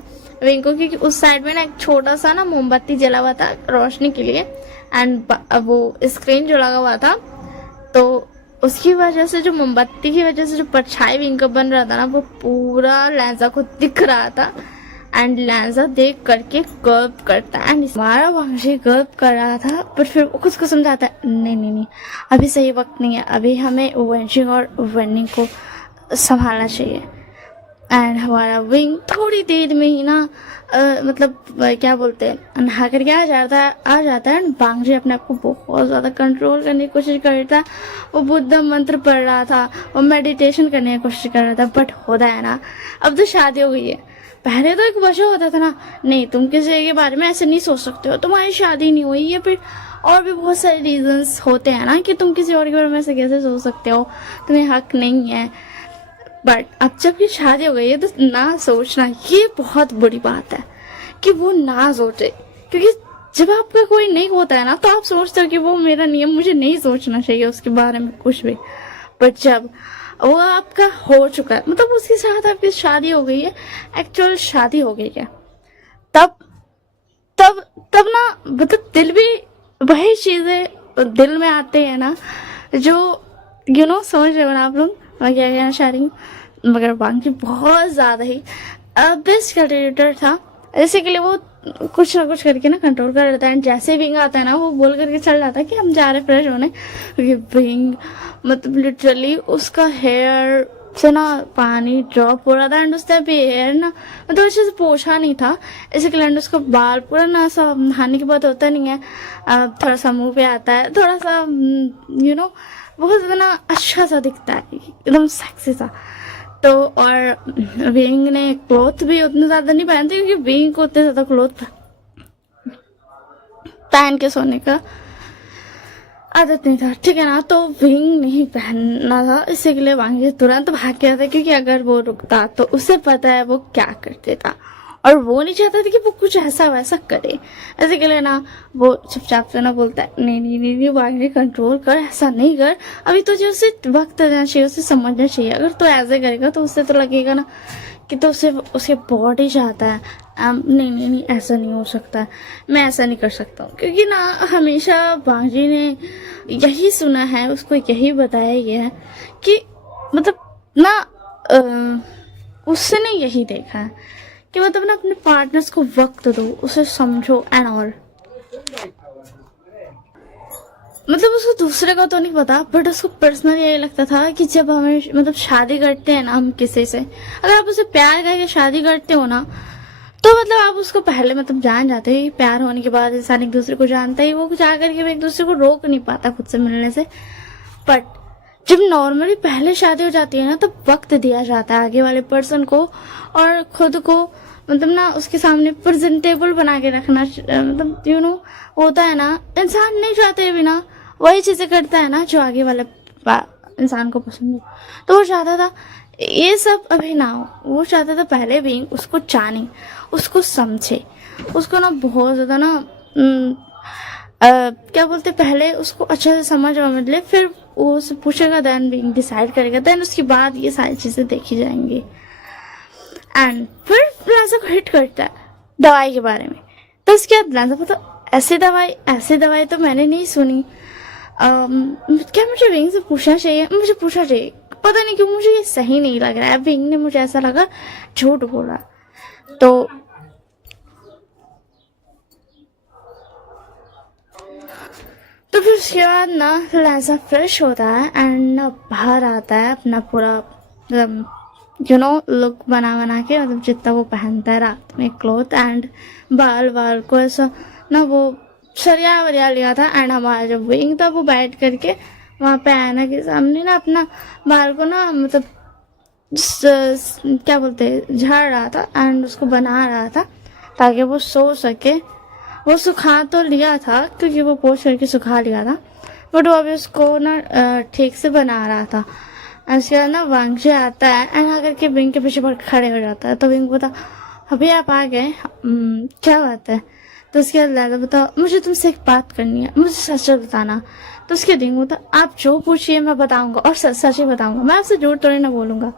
विंग को, क्योंकि उस साइड में ना एक छोटा सा ना मोमबत्ती जला हुआ था रोशनी के लिए, एंड वो स्क्रीन जो लगा हुआ था, तो उसकी वजह से, जो मोमबत्ती की वजह से जो परछाई विंग का बन रहा था ना, वो पूरा लैंजा को दिख रहा था। एंड लैंजा देख करके गर्व करता है, एंड हमारा वांगजी गर्व कर रहा था, बट फिर वो खुद को समझाता है नहीं नहीं नहीं, अभी सही वक्त नहीं है, अभी हमें वेंजिंग और वेंडिंग को संभालना चाहिए। एंड हमारा विंग थोड़ी देर में ही ना मतलब क्या बोलते हैं, नहा करके आ जाता है। एंड वांगजी अपने आप को बहुत ज़्यादा कंट्रोल करने की कोशिश कर रहा था, वो बुद्ध मंत्र पढ़ रहा था, वो मेडिटेशन करने की कोशिश कर रहा था, बट होता है ना, अब तो शादी हो गई है। पहले तो एक वजह होता था ना, नहीं तुम किसी के बारे में ऐसे नहीं सोच सकते हो, तुम्हारी शादी नहीं हुई है, फिर और भी बहुत सारे रीजंस होते हैं ना कि तुम किसी और के बारे में ऐसे कैसे सोच सकते हो, तुम्हें हक नहीं है। बट अब जब ये शादी हो गई है तो ना सोचना, ये बहुत बड़ी बात है कि वो ना सोचे, क्योंकि जब आपका कोई नहीं होता है ना तो आप सोचते हो कि वो मेरा नियम, मुझे नहीं सोचना चाहिए उसके बारे में कुछ भी। बट जब वो आपका हो चुका है, मतलब उसके साथ आपकी शादी हो गई है, एक्चुअल शादी हो गई है, तब तब तब ना मतलब दिल भी वही चीजें दिल में आते हैं ना, जो समझ रहे हो ना आप लोग मैं क्या कहना चाह रही हूँ। मगर वांगजी बहुत ज़्यादा ही बेस्ट कंट्रीब्यूटर था, जैसे के लिए वो कुछ ना कुछ करके ना कंट्रोल कर लेता है। जैसे विंग आता है ना, वो बोल करके चल जाता है कि हम जा रहे फ्रेश होने, क्योंकि विंग मतलब लिटरली उसका हेयर से ना पानी ड्रॉप हो रहा था, एंड उसने भी हेयर ना मतलब अच्छे से पोछा नहीं था, इसी के लिए उसका बाल पूरा ना सा नहाने के बाद होता नहीं है, थोड़ा सा मुंह पे आता है, थोड़ा सा बहुत ज़्यादा ना अच्छा सा दिखता है, एकदम सेक्सी सा। तो और विंग ने क्लोथ भी उतने ज़्यादा नहीं पहनते, क्योंकि विंग को उतने ज़्यादा क्लोथ पहन के सोने का आदत नहीं था, ठीक है ना। तो विंग नहीं पहनना था, इसी के लिए वांगजी तुरंत भाग गया था, क्योंकि अगर वो रुकता तो उसे पता है वो क्या कर देता, और वो नहीं चाहता था कि वो कुछ ऐसा वैसा करे। ऐसे के लिए ना वो चुपचाप से ना बोलता है नहीं नहीं नहीं नहीं वांगजी कंट्रोल कर, ऐसा नहीं कर, अभी तुझे उसे वक्त देना चाहिए, उसे समझना चाहिए। अगर तो ऐसे करेगा तो उससे तो लगेगा ना कि तो उसे बॉडी चाहता है, नहीं नहीं नहीं ऐसा नहीं हो सकता, मैं ऐसा नहीं कर सकता हूँ, क्योंकि ना हमेशा वांगजी ने यही सुना है, उसको यही बताया गया है कि मतलब ना उससे ने यही देखा है कि मतलब ना अपने पार्टनर्स को वक्त दो, उसे समझो एंड ऑल। मतलब उसको दूसरे का तो नहीं पता, बट उसको पर्सनली यही लगता था कि जब हमें मतलब शादी करते हैं ना हम किसी से, अगर आप उसे प्यार करके शादी करते हो ना, तो मतलब आप उसको पहले मतलब जान जाते हो, प्यार होने के बाद इंसान एक दूसरे को जानता ही, वो जा करके एक दूसरे को रोक नहीं पाता खुद से मिलने से। बट जब नॉर्मली पहले शादी हो जाती है ना, तो वक्त दिया जाता है आगे वाले पर्सन को, और खुद को मतलब ना उसके सामने प्रेजेंटेबल बना के रखना, मतलब होता है ना, इंसान नहीं चाहते भी ना वही चीजें करता है ना जो आगे वाले इंसान को पसंद हो। तो वो चाहता था ये सब अभी ना हो, वो चाहता था पहले भी उसको जाने, उसको समझे, उसको ना बहुत ज्यादा ना क्या बोलते, पहले उसको अच्छे से समझ ले, फिर वो उससे पूछेगा, देन भी डिसाइड करेगा, देन उसके बाद ये सारी चीजें देखी जाएंगी। एंड फिर लैंजा को हिट करता है दवाई के बारे में। तो उसके बाद लैंजा पता ऐसी दवाई तो मैंने नहीं सुनी, क्या मुझे विंग से पूछना चाहिए, मुझे पूछना चाहिए, पता नहीं क्यों मुझे ये सही नहीं लग रहा है, विंग ने मुझे ऐसा लगा झूठ बोला। तो फिर उसके बाद ना लैंजा फ्रेश होता है एंड बाहर आता है, अपना पूरा लुक बना के, मतलब जितना वो पहनता है रात में क्लोथ, एंड बाल को ऐसा ना वो सरिया वरिया लिया था। एंड हमारा जो विंग था वो बैठ करके वहाँ पे आईना के सामने ना अपना बाल को ना मतलब क्या बोलते झाड़ रहा था, एंड उसको बना रहा था ताकि वो सो सके। वो सुखा तो लिया था क्योंकि वो पोंछ करके सुखा लिया था, बट वो अभी उसको ना ठीक से बना रहा था। उसके बाद ना वांगजी आता है एंड आकर के विंग के पीछे पर खड़े हो जाता है। तो विंग बोलता अभी आप आ गए, क्या बात है। तो उसके बाद लैला बताओ मुझे तुमसे एक बात करनी है, मुझे सच सच बताना। तो उसके दिन वो तो आप जो पूछिए मैं बताऊंगा और सच सच ही बताऊंगा, मैं आपसे झूठ थोड़ी ना बोलूंगा।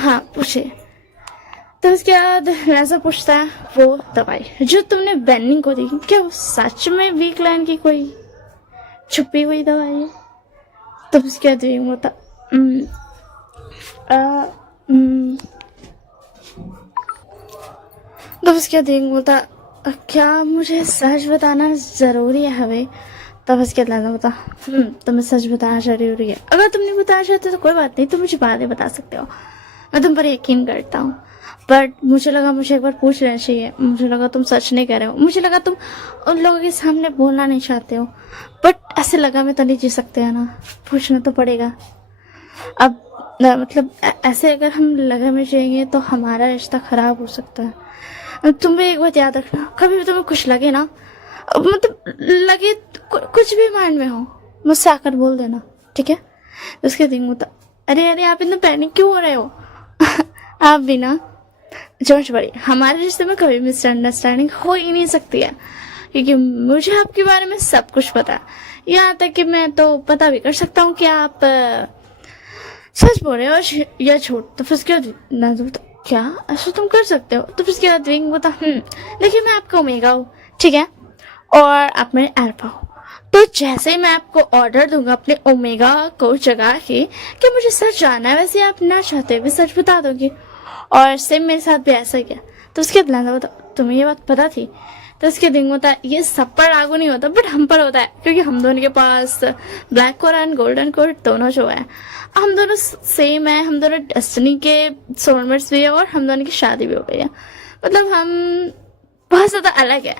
हाँ पूछिए। तो उसके बाद लैला पूछता है वो दवाई जो तुमने बेनिंग को दी, क्या वो सच में वीक लाइन की कोई छुपी हुई दवाई है? तो उसके बाद वो था तो उसके बाद बोलता क्या मुझे सच बताना जरूरी है हवे? तब उसके बाद बता तुम्हें सच बताना जरूरी है, अगर तुम नहीं बताना चाहते तो कोई बात नहीं, तुम मुझे बाद में बता सकते हो, मैं तुम पर यकीन करता हूँ। बट मुझे लगा मुझे एक बार पूछ लेना चाहिए, मुझे लगा तुम सच नहीं कह रहे हो, मुझे लगा तुम उन लोगों के सामने बोलना नहीं चाहते हो, बट ऐसे लगा मैं तो नहीं जी सकते है ना, पूछना तो पड़ेगा। अब मतलब ऐसे अगर हम लगा में जाएंगे तो हमारा रिश्ता खराब हो सकता है। तुम भी एक बात याद रखना, कभी भी तुम्हें कुछ लगे ना, मतलब लगे कुछ भी माइंड में हो, मुझसे आकर बोल देना, ठीक है? उसके दिन होता अरे अरे आप इतना पैनिक क्यों हो रहे हो? आप भी ना समझ पड़ी, हमारे रिश्ते में कभी मिसअंडरस्टैंडिंग हो ही नहीं सकती है, क्योंकि मुझे आपके बारे में सब कुछ पता है, यहाँ तक कि मैं तो पता भी कर सकता हूँ कि आप सच बोल रहे हो या झूठ। तो फिर उसके बाद क्या ऐसा तुम कर सकते हो? तो फिर उसके बाद रिंग बता देखिए मैं आपका ओमेगा हूँ, ठीक है, और आप मेरे अल्फा हो, तो जैसे ही मैं आपको ऑर्डर दूंगा अपने ओमेगा को जगा के कि मुझे सच जानना है, वैसे आप ना चाहते भी सच बता दोगे, और सेम मेरे साथ भी ऐसा किया। तो उसके बाद बता तुम्हें ये बात पता थी? तो उसके दिन होता है ये सब पर लागू नहीं होता बट हम पर होता है, क्योंकि हम दोनों के पास black code and golden code दोनों जो है, हम दोनों सेम है, हम दोनों डेस्टिनी के सोलमेट्स भी है और हम दोनों की शादी भी हो गई है, मतलब हम बहुत ज़्यादा अलग है।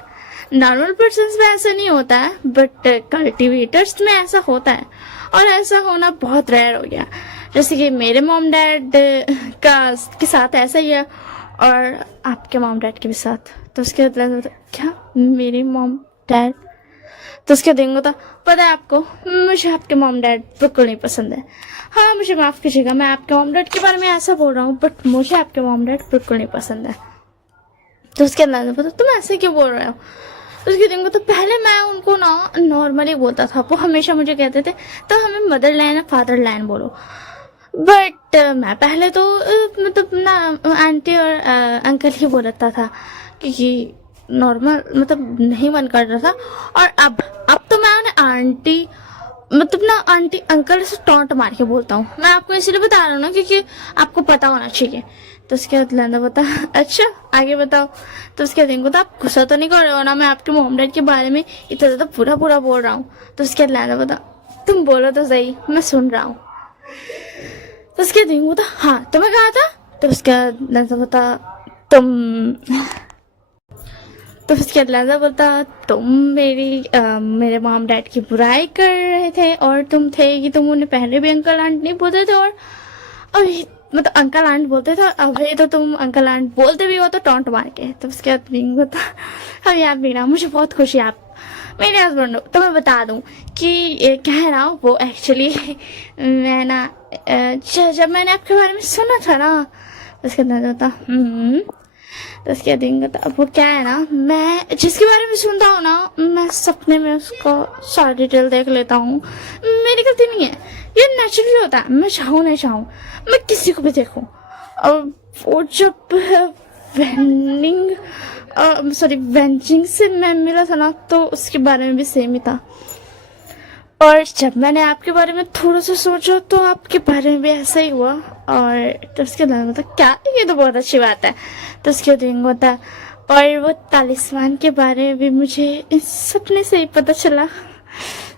नॉर्मल पर्सन में ऐसा नहीं होता है बट कल्टिवेटर्स में ऐसा होता है, और ऐसा होना बहुत रेयर हो गया, जैसे कि मेरे मॉम डैड के साथ ऐसा ही है और आपके मॉम डैड के भी साथ। तो उसके बाद क्या मेरी मॉम डैड? तो उसके दिन होता पता है आपको मुझे आपके मॉम डैड बिल्कुल नहीं पसंद है। हाँ मुझे माफ़ कीजिएगा, मैं आपके मॉम डैड के बारे में ऐसा बोल रहा हूँ बट मुझे आपके मॉम डैड बिल्कुल नहीं पसंद है। तो उसके अंदर पता तुम ऐसे क्यों बोल रहे हो? उसके दिन को तो पहले मैं उनको ना नॉर्मली बोलता था, वो हमेशा मुझे कहते थे तो हमें मदर लैंड या फादर लैंड बोलो, बट मैं पहले तो मतलब ना आंटी और अंकल ही बोलता था, क्योंकि नॉर्मल मतलब नहीं मन कर रहा था। और अब तो मैं उन्हें आंटी मतलब ना आंटी अंकल से टॉन्ट मार के बोलता हूँ, मैं आपको इसलिए बता रहा हूँ ना क्योंकि आपको पता होना चाहिए। तो उसके बाद लंदा बता अच्छा आगे बताओ। तो उसके बाद इनको तो आप गुस्सा तो नहीं कर रहे हो ना, मैं आपके मॉम डैड के बारे में इतना ज़्यादा पूरा बोल रहा हूँ। तो उसके बाद लंदा बता तुम बोलो तो सही, मैं सुन रहा हूँ। तो उसके बाद इनको तो हाँ तुम्हें कहा था? तो उसके बाद लंदा बता तो उसके बाद बोलता तुम मेरे मॉम डैड की बुराई कर रहे थे और तुम थे कि तुम उन्हें पहले भी अंकल आंट नहीं बोलते थे, और अभी मतलब अंकल आंट बोलते थे, अभी तो तुम अंकल आंट बोलते भी हो तो टॉन्ट मार के। तो उसके बाद रिंग होता अब याद भी ना, मुझे बहुत खुशी है आप मेरे हस्बैंड हो। तो मैं बता दूं कि क्या है ना वो एक्चुअली मैं ना जब मैंने आपके बारे में सुना था ना, उसके बाद होता तो उसके बाद अब वो क्या है ना, मैं जिसके बारे में सुनता हूँ ना मैं सपने में उसको सारी डिटेल देख लेता हूँ, मेरी गलती नहीं है, ये नेचुरली होता है, मैं चाहूँ नहीं चाहूँ मैं किसी को भी देखूँ। और वो जब वेंजिंग से मैं मिला था ना तो उसके बारे में भी सेम ही था, और जब मैंने आपके बारे में थोड़ा सा सोचा तो आपके बारे में भी ऐसा ही हुआ। और तो उसके बाद मतलब क्या ये तो बहुत अच्छी बात है। तो उसके बाद होता और वो तालिस्मान के बारे में भी मुझे इस सपने से ही पता चला।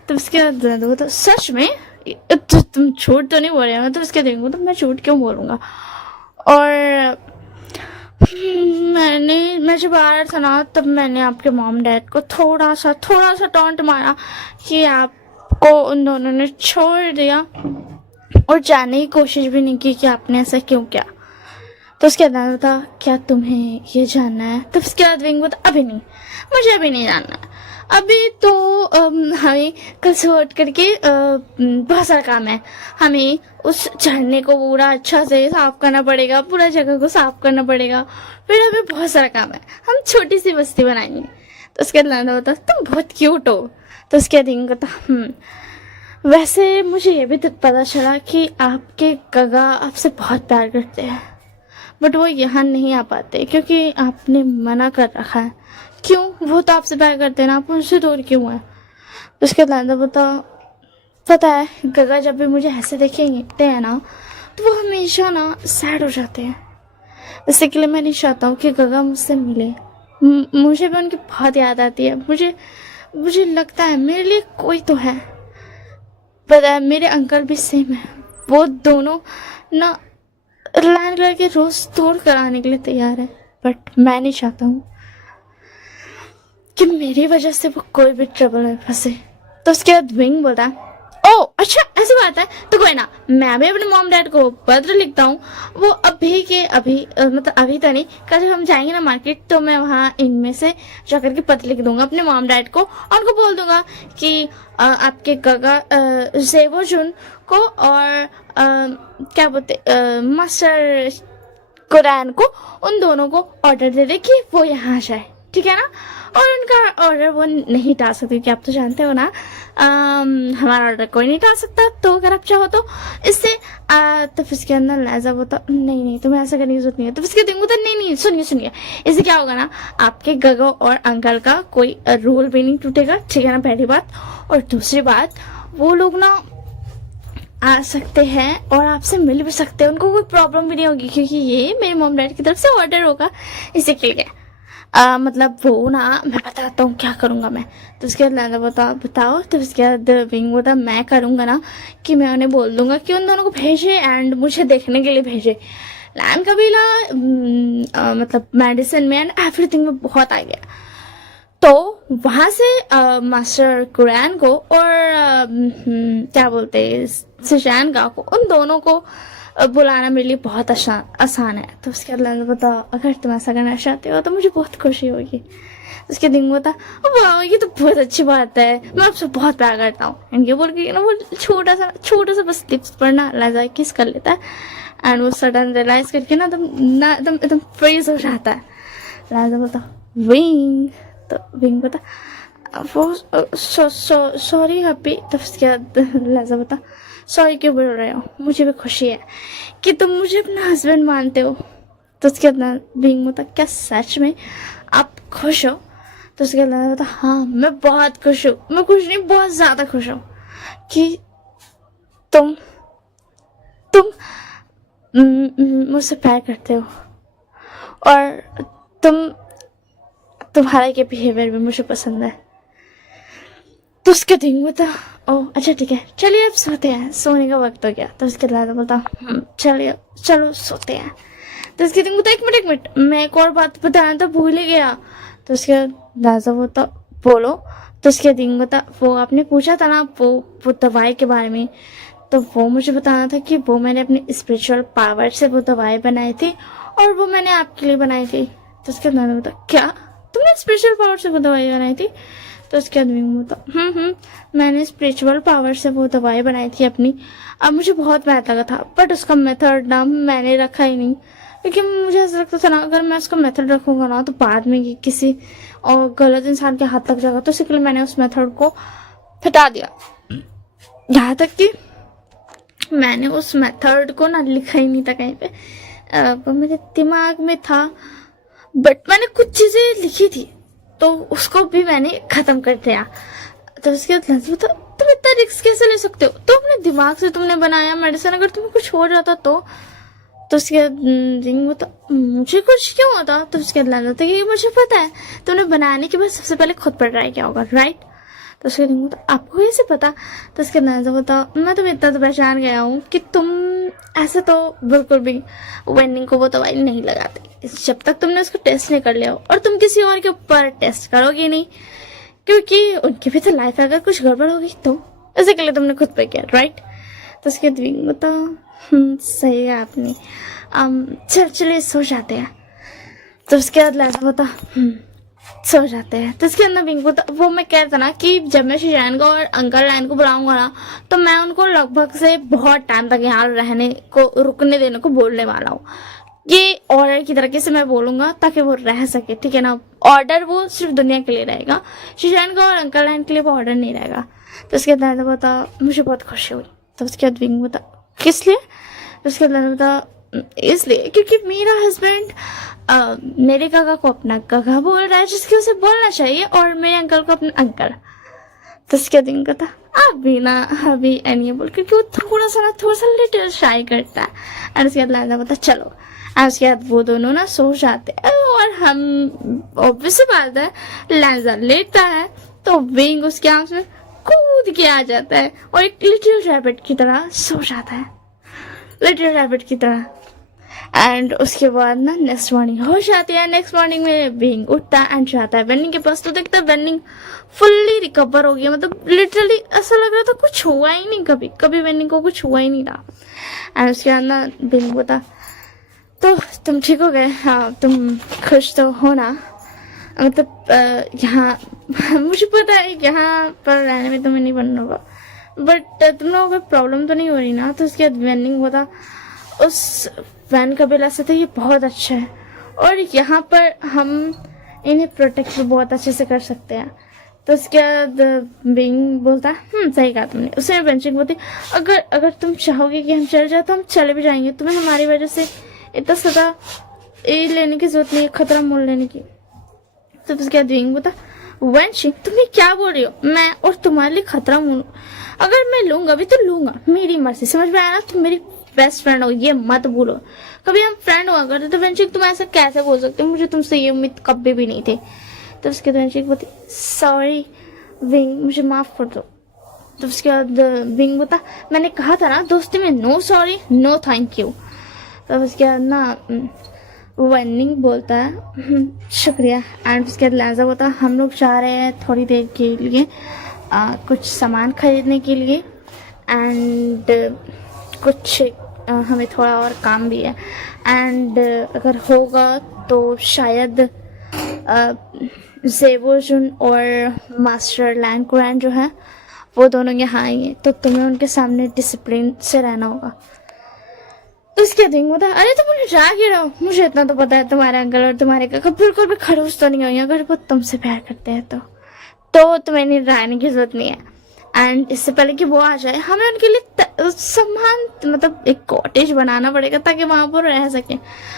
तो उसके बाद वो तो सच में तो तुम झूठ तो नहीं बोल रहे हो? तो उसके बाद तो मैं झूठ क्यों बोलूँगा। और मैं जब आ रहा था ना तब मैंने आपके मॉम डैड को थोड़ा सा टॉन्ट मारा कि आपको उन दोनों ने छोड़ दिया और जानने की कोशिश भी नहीं की कि आपने ऐसा क्यों किया। तो उसके बाद बता क्या तुम्हें ये जानना है? तो उसके बाद विंग बता अभी नहीं, मुझे अभी नहीं जानना, अभी तो हमें कल से उठ करके बहुत सारा काम है, हमें उस झरने को पूरा अच्छा से साफ करना पड़ेगा, पूरा जगह को साफ करना पड़ेगा, फिर हमें बहुत सारा काम है, हम छोटी सी बस्ती बनाएंगे। तो उसके बाद बता तुम बहुत क्यूट हो। तो उसके बाद विंग बता वैसे मुझे ये भी पता चला कि आपके गगा आपसे बहुत प्यार करते हैं, बट वो यहाँ नहीं आ पाते क्योंकि आपने मना कर रखा है। क्यों? वो तो आपसे प्यार करते हैं ना, आप उनसे दूर क्यों है? उसके बाद बता पता है गगा जब भी मुझे ऐसे देखेंगे है ना तो वो हमेशा ना सैड हो जाते हैं, इसके लिए मैं नहीं चाहता हूँ कि गगा मुझसे मिले। मुझे भी उनकी बहुत याद आती है, मुझे लगता है मेरे लिए कोई तो है। पता है मेरे अंकल भी सेम है, वो दोनों ना लैंड करके रोज तोड़ कर आने के लिए तैयार है, बट मैं नहीं चाहता हूँ कि मेरी वजह से वो कोई भी ट्रबल में फंसे। तो उसके बाद विंग बोलता है ओ अच्छा ऐसी बात है, तो कोई ना, मैं भी अपने मॉम डैड को पत्र लिखता हूँ, वो अभी के अभी मतलब अभी तो नहीं, कल जब हम जाएंगे ना मार्केट तो मैं वहाँ इनमें से जाकर के पत्र लिख दूंगा अपने मॉम डैड को, और उनको बोल दूंगा कि आपके गगा जेवोजुन को और क्या बोलते मास्टर कुरैन को, उन दोनों को ऑर्डर दे दे कि वो यहाँ जाए, ठीक है ना? और उनका ऑर्डर वो नहीं टाल सकती क्योंकि आप तो जानते हो ना हमारा ऑर्डर कोई नहीं टाल सकता, तो अगर आप चाहो तो इससे तो फिर इसके अंदर लहजा बोता नहीं तुम्हें ऐसा करने की जरूरत नहीं है। तो फिर देंगे तो नहीं सुनिए इससे क्या होगा ना, आपके गगो और अंकल का कोई रूल भी नहीं टूटेगा, ठीक है ना, पहली बात। और दूसरी बात वो लोग ना आ सकते हैं और आपसे मिल भी सकते हैं, उनको कोई प्रॉब्लम भी नहीं होगी क्योंकि ये मेरे मॉम डैड की तरफ से ऑर्डर होगा, इसी के लिए मतलब वो ना मैं बताता हूँ क्या करूँगा मैं। तो उसके बाद बताओ। तो उसके बाद विंग बोता मैं करूँगा ना कि मैं उन्हें बोल दूंगा कि उन दोनों को भेजे एंड मुझे देखने के लिए भेजे। लैंड कबीला मतलब मेडिसिन में एंड एवरीथिंग में बहुत आ गया, तो वहां से मास्टर कुरैन को और क्या बोलते हैं सिशान का को, उन दोनों को बुलाना मेरे लिए बहुत आसान है। तो उसके बाद बता अगर तुम ऐसा करना चाहते हो तो मुझे बहुत खुशी होगी। उसके दिन बता वाह ये तो बहुत अच्छी बात है, मैं आपसे बहुत प्यार करता हूँ। एंड ये बोल के ना वो छोटा सा बस लिप्स पर ना लाजा किस कर लेता है एंड वो सडन रियलाइज करके ना एकदम फ्रीज हो जाता है। लाजा बोलता विंग, तो विंग बता वो सॉरी हैप्पी। तो उसके बाद लाजा बता सॉरी क्यों बोल रहे हो, मुझे भी खुशी है कि तुम मुझे अपना हस्बैंड मानते हो। तो उसके बाद विंग बता क्या सच में आप खुश हो? तो उसके बाद बता हाँ मैं बहुत खुश हूँ, मैं खुश नहीं बहुत ज्यादा खुश हूँ कि तुम मुझसे प्यार करते हो और तुम्हारा ये बिहेवियर भी मुझे पसंद है। तो उसके दिन बता ओह अच्छा ठीक है चलिए अब सोते हैं, सोने का वक्त हो गया। तो उसके बाद बोलता चलिए चलो सोते हैं। तो उसके दिन बोलता एक मिनट मैं एक और बात बताना तो भूल ही गया। तो उसके राजा बोलता बोलो। तो उसके दिन बता वो आपने पूछा था ना वो दवाई के बारे में, तो वो मुझे बताना था कि वो मैंने अपने स्पिरिचुअल पावर से वो दवाई बनाई थी और वो मैंने आपके लिए बनाई थी। तो उसके बाद बता क्या तुमने स्पिरिचुअल पावर से वो दवाई बनाई थी? तो उसके आदमी बोलता मैंने स्पिरिचुअल पावर से वो दवाई बनाई थी अपनी। अब मुझे बहुत मेहनत लगा था बट उसका मेथड ना मैंने रखा ही नहीं, क्योंकि मुझे ऐसा लगता था ना अगर मैं उसका मेथड रखूंगा ना तो बाद में किसी और गलत इंसान के हाथ लग जाएगा, तो इसके लिए मैंने उस मेथड को हटा दिया। यहाँ तक कि मैंने उस मेथड को ना लिखा ही नहीं था कहीं पे, वो मेरे दिमाग में था बट मैंने कुछ चीजें लिखी थी तो उसको भी मैंने खत्म कर दिया। तो उसके बाद तो तुम इतना रिस्क कैसे ले सकते हो? तो अपने दिमाग से तुमने बनाया मेडिसिन, अगर तुम्हें कुछ हो जाता तो उसके बाद मुझे कुछ क्यों होता? तो उसके बाद लगता कि मुझे पता है तुमने बनाने के बाद सबसे पहले खुद पर ट्राई किया होगा, राइट? तो उसके बाद आपको कैसे पता? तो उसके बाद बता मैं तुम्हें इतना तो पहचान गया हूँ कि तुम ऐसे तो बिल्कुल भी वेंडिंग को वो दवाई नहीं लगाते जब तक तुमने उसको टेस्ट नहीं कर लिया हो, और तुम किसी और के ऊपर टेस्ट करोगे नहीं क्योंकि उनकी भी तो लाइफ है, अगर कुछ गड़बड़ होगी तो इसी के लिए तुमने खुद पे किया, राइट? तो उसके बाद बता सही है आपने। चल चलिए सो जाते हैं। तो उसके बाद लाइजा बोलता सो जाते हैं। तो उसके अंदर बिंग बोलता, वो मैं कहता ना कि जब मैं शिशान को और अंकल लाइन को बुलाऊंगा ना, तो मैं उनको लगभग से बहुत टाइम तक यहाँ रहने को, रुकने देने को बोलने वाला हूँ। ये ऑर्डर की तरीके से मैं बोलूंगा ताकि वो रह सके, ठीक है ना। ऑर्डर वो सिर्फ दुनिया के लिए रहेगा, शिशान का और अंकल लाइन के लिए वो ऑर्डर नहीं रहेगा। तो उसके बाद लाइजा बोलता मुझे बहुत खुशी हुई। तो उसके बाद बिंग बोलता किस लिए? तो उसके बाद लाइजा बोलता इसलिए क्योंकि मेरा हस्बैंड मेरे काका को अपना काका बोल रहा है, जिसके उसे बोलना चाहिए, और मेरे अंकल को अपना अंकल। तो उसके दिन का था अभी ना अभी एनी बोल, क्योंकि वो थोड़ा सा लिटिल शाई करता है। और उसके बाद लाइजा बोलता चलो। और उसके बाद वो दोनों ना सो जाते हैं, और हम ऑब्वियस बात है लाइजा लेटता है तो विंग उसके आंख में कूद के आ जाता है और एक लिटिल रैबिट की तरह सो जाता है, लिटिल रैबिट की तरह। एंड उसके बाद ना नेक्स्ट मॉर्निंग हो जाती है। नेक्स्ट मॉर्निंग में बीइंग उठता है एंड जाता है वेनिंग के पास, तो देखता है वेनिंग फुल्ली रिकवर हो गया। मतलब लिटरली ऐसा लग रहा था कुछ हुआ ही नहीं, कभी वेनिंग को कुछ हुआ ही नहीं था। एंड उसके बाद ना बीइंग बोलता तो तुम ठीक हो गए? हाँ तुम खुश तो हो ना? मतलब यहाँ मुझे पता है यहाँ पर रहने में तुम्हें नहीं बनना होगा, बट तुम लोगों को प्रॉब्लम तो नहीं हो रही ना? तो उसके बाद वेनिंग होता उस वैन का बिल ऐसा था ये बहुत अच्छा है, और यहाँ पर हम इन्हें प्रोटेक्ट बहुत अच्छे से कर सकते हैं। तो उसके बाद बिंग बोलता सही कहा तुमने। उससे बेंचिंग बोलती अगर तुम चाहोगे कि हम चले जाए तो हम चले भी जाएंगे, तुम्हें हमारी वजह से इतना सदा लेने की जरूरत नहीं है, खतरा मोल लेने की। तो उसके बाद बिंग बोलता वेंशिंग तुम्हें क्या बोल रही हो? मैं और तुम्हारे लिए खतरा मोल, अगर मैं लूंगा भी तो लूंगा, मेरी मर्जी, समझ में आया ना? तुम मेरी बेस्ट फ्रेंड हो, ये मत भूलो। कभी हम फ्रेंड हुआ करते तो वेंशिक तुम ऐसा कैसे बोल सकते हो? मुझे तुमसे ये उम्मीद कभी भी नहीं थी। तो उसके बाद वेंशिक बोलती सॉरी विंग, मुझे माफ कर दो। तो उसके बाद विंग बोलता मैंने कहा था ना दोस्ती में no sorry no thank you. तो उसके बाद ना वेनिंग बोलता है शुक्रिया। एंड उसके बाद लाइजा बोलता हम लोग जा रहे हैं थोड़ी देर के लिए कुछ सामान खरीदने के लिए, एंड कुछ हमें थोड़ा और काम भी है, एंड अगर होगा तो शायद जेबोजुन और मास्टर लैंकुरैन जो है वो दोनों यहाँ आएंगे, तो तुम्हें उनके सामने डिसिप्लिन से रहना होगा। तो उसके दिन होता है अरे तुम मुझे जा क्यों रहो? मुझे इतना तो पता है तुम्हारे अंकल और तुम्हारे काका बिल्कुल भी खड़ूस तो नहीं होंगे, अगर वो तुमसे प्यार करते हैं तो तुम्हें नहीं रहने की जरूरत नहीं है। एंड इससे पहले कि वो आ जाए हमें उनके लिए सम्मान, मतलब एक कॉटेज बनाना पड़ेगा ताकि वहां पर रह सके।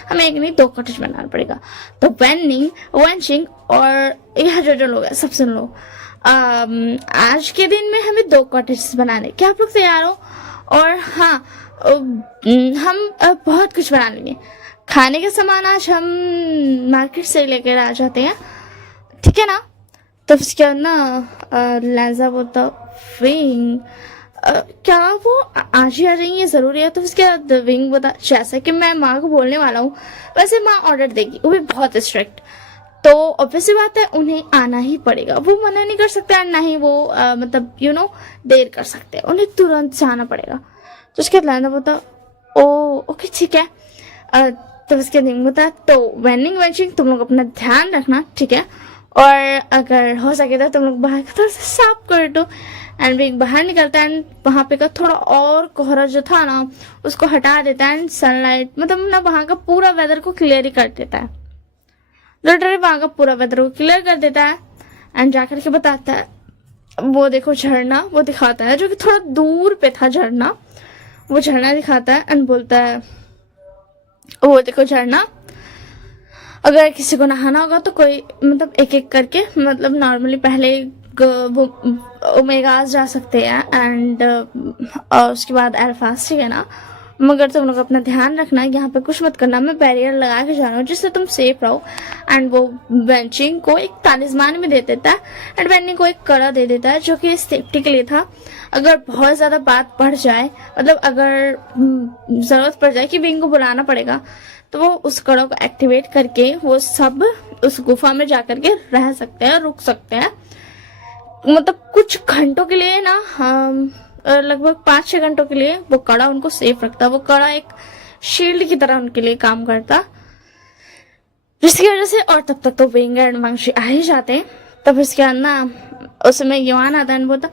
हमें एक नहीं 2 कॉटेज बनाना पड़ेगा। तो वेंशिंग और यह जो लोग हैं सब सुन लो, आज के दिन में हमें 2 कॉटेज बनाने, क्या आप लोग तैयार हो? और हाँ हम बहुत कुछ बना लेंगे। खाने का सामान आज हम मार्केट से लेकर आ जाते हैं, ठीक है ना? तो उसके बाद ना लाइजा बोलता विंग क्या वो आज ही आ जाएंगे, ये जरूरी है? तो उसके बाद विंग बोलता जैसा कि मैं माँ को बोलने वाला हूँ वैसे माँ ऑर्डर देगी, वो भी बहुत स्ट्रिक्ट, तो ऑब्वियस बात है उन्हें आना ही पड़ेगा। वो मना नहीं कर सकते और ना ही वो मतलब देर कर सकते हैं, उन्हें तुरंत जाना पड़ेगा। तो उसके बाद लाइजा बोलता ओके ठीक है। तो उसके दिन बोलता तो वेंशिंग तुम लोग अपना ध्यान रखना, ठीक है? और अगर हो सके तो तुम लोग बाहर का थोड़ा सा साफ कर दो। एंड विंग बाहर निकलता है एंड वहां पे का थोड़ा और कोहरा जो था ना उसको हटा देता है, एंड सनलाइट मतलब ना वहां का पूरा वेदर को क्लियर ही कर देता है, लिटरली वहां का पूरा वेदर को क्लियर कर देता है। एंड जाकर के बताता है वो देखो झरना, वो दिखाता है जो कि थोड़ा दूर पे था झरना, वो झरना दिखाता है एंड बोलता है वो देखो झरना, अगर किसी को नहाना होगा तो कोई मतलब एक एक करके, मतलब नॉर्मली पहले वो ओमेगास जा सकते हैं एंड उसके बाद अल्फास, ठीक है ना? मगर तुम लोग अपना ध्यान रखना, यहाँ पे कुछ मत करना, मैं बैरियर लगा के जा रहा हूँ जिससे तुम सेफ रहो। एंड वो वेंशिंग को एक तालिस्मान में दे देता है एंड वेनिंग को एक कड़ा दे देता है जो कि सेफ्टी के लिए था। अगर बहुत ज्यादा बात बढ़ जाए, मतलब अगर जरूरत पड़ जाए कि विंग को बुलाना पड़ेगा, तो वो उस कड़ा को एक्टिवेट करके वो सब उस गुफा में जाकर के रह सकते हैं, रुक सकते हैं, मतलब कुछ घंटों के लिए ना लगभग 5-6 घंटों के लिए वो कड़ा उनको सेफ रखता। वो कड़ा एक शील्ड की तरह उनके लिए काम करता, जिसकी वजह से। और तब तक तो विंग एंड वांगशी आ ही जाते हैं। तब इसके बाद ना उसमें युआन आता है, बोलता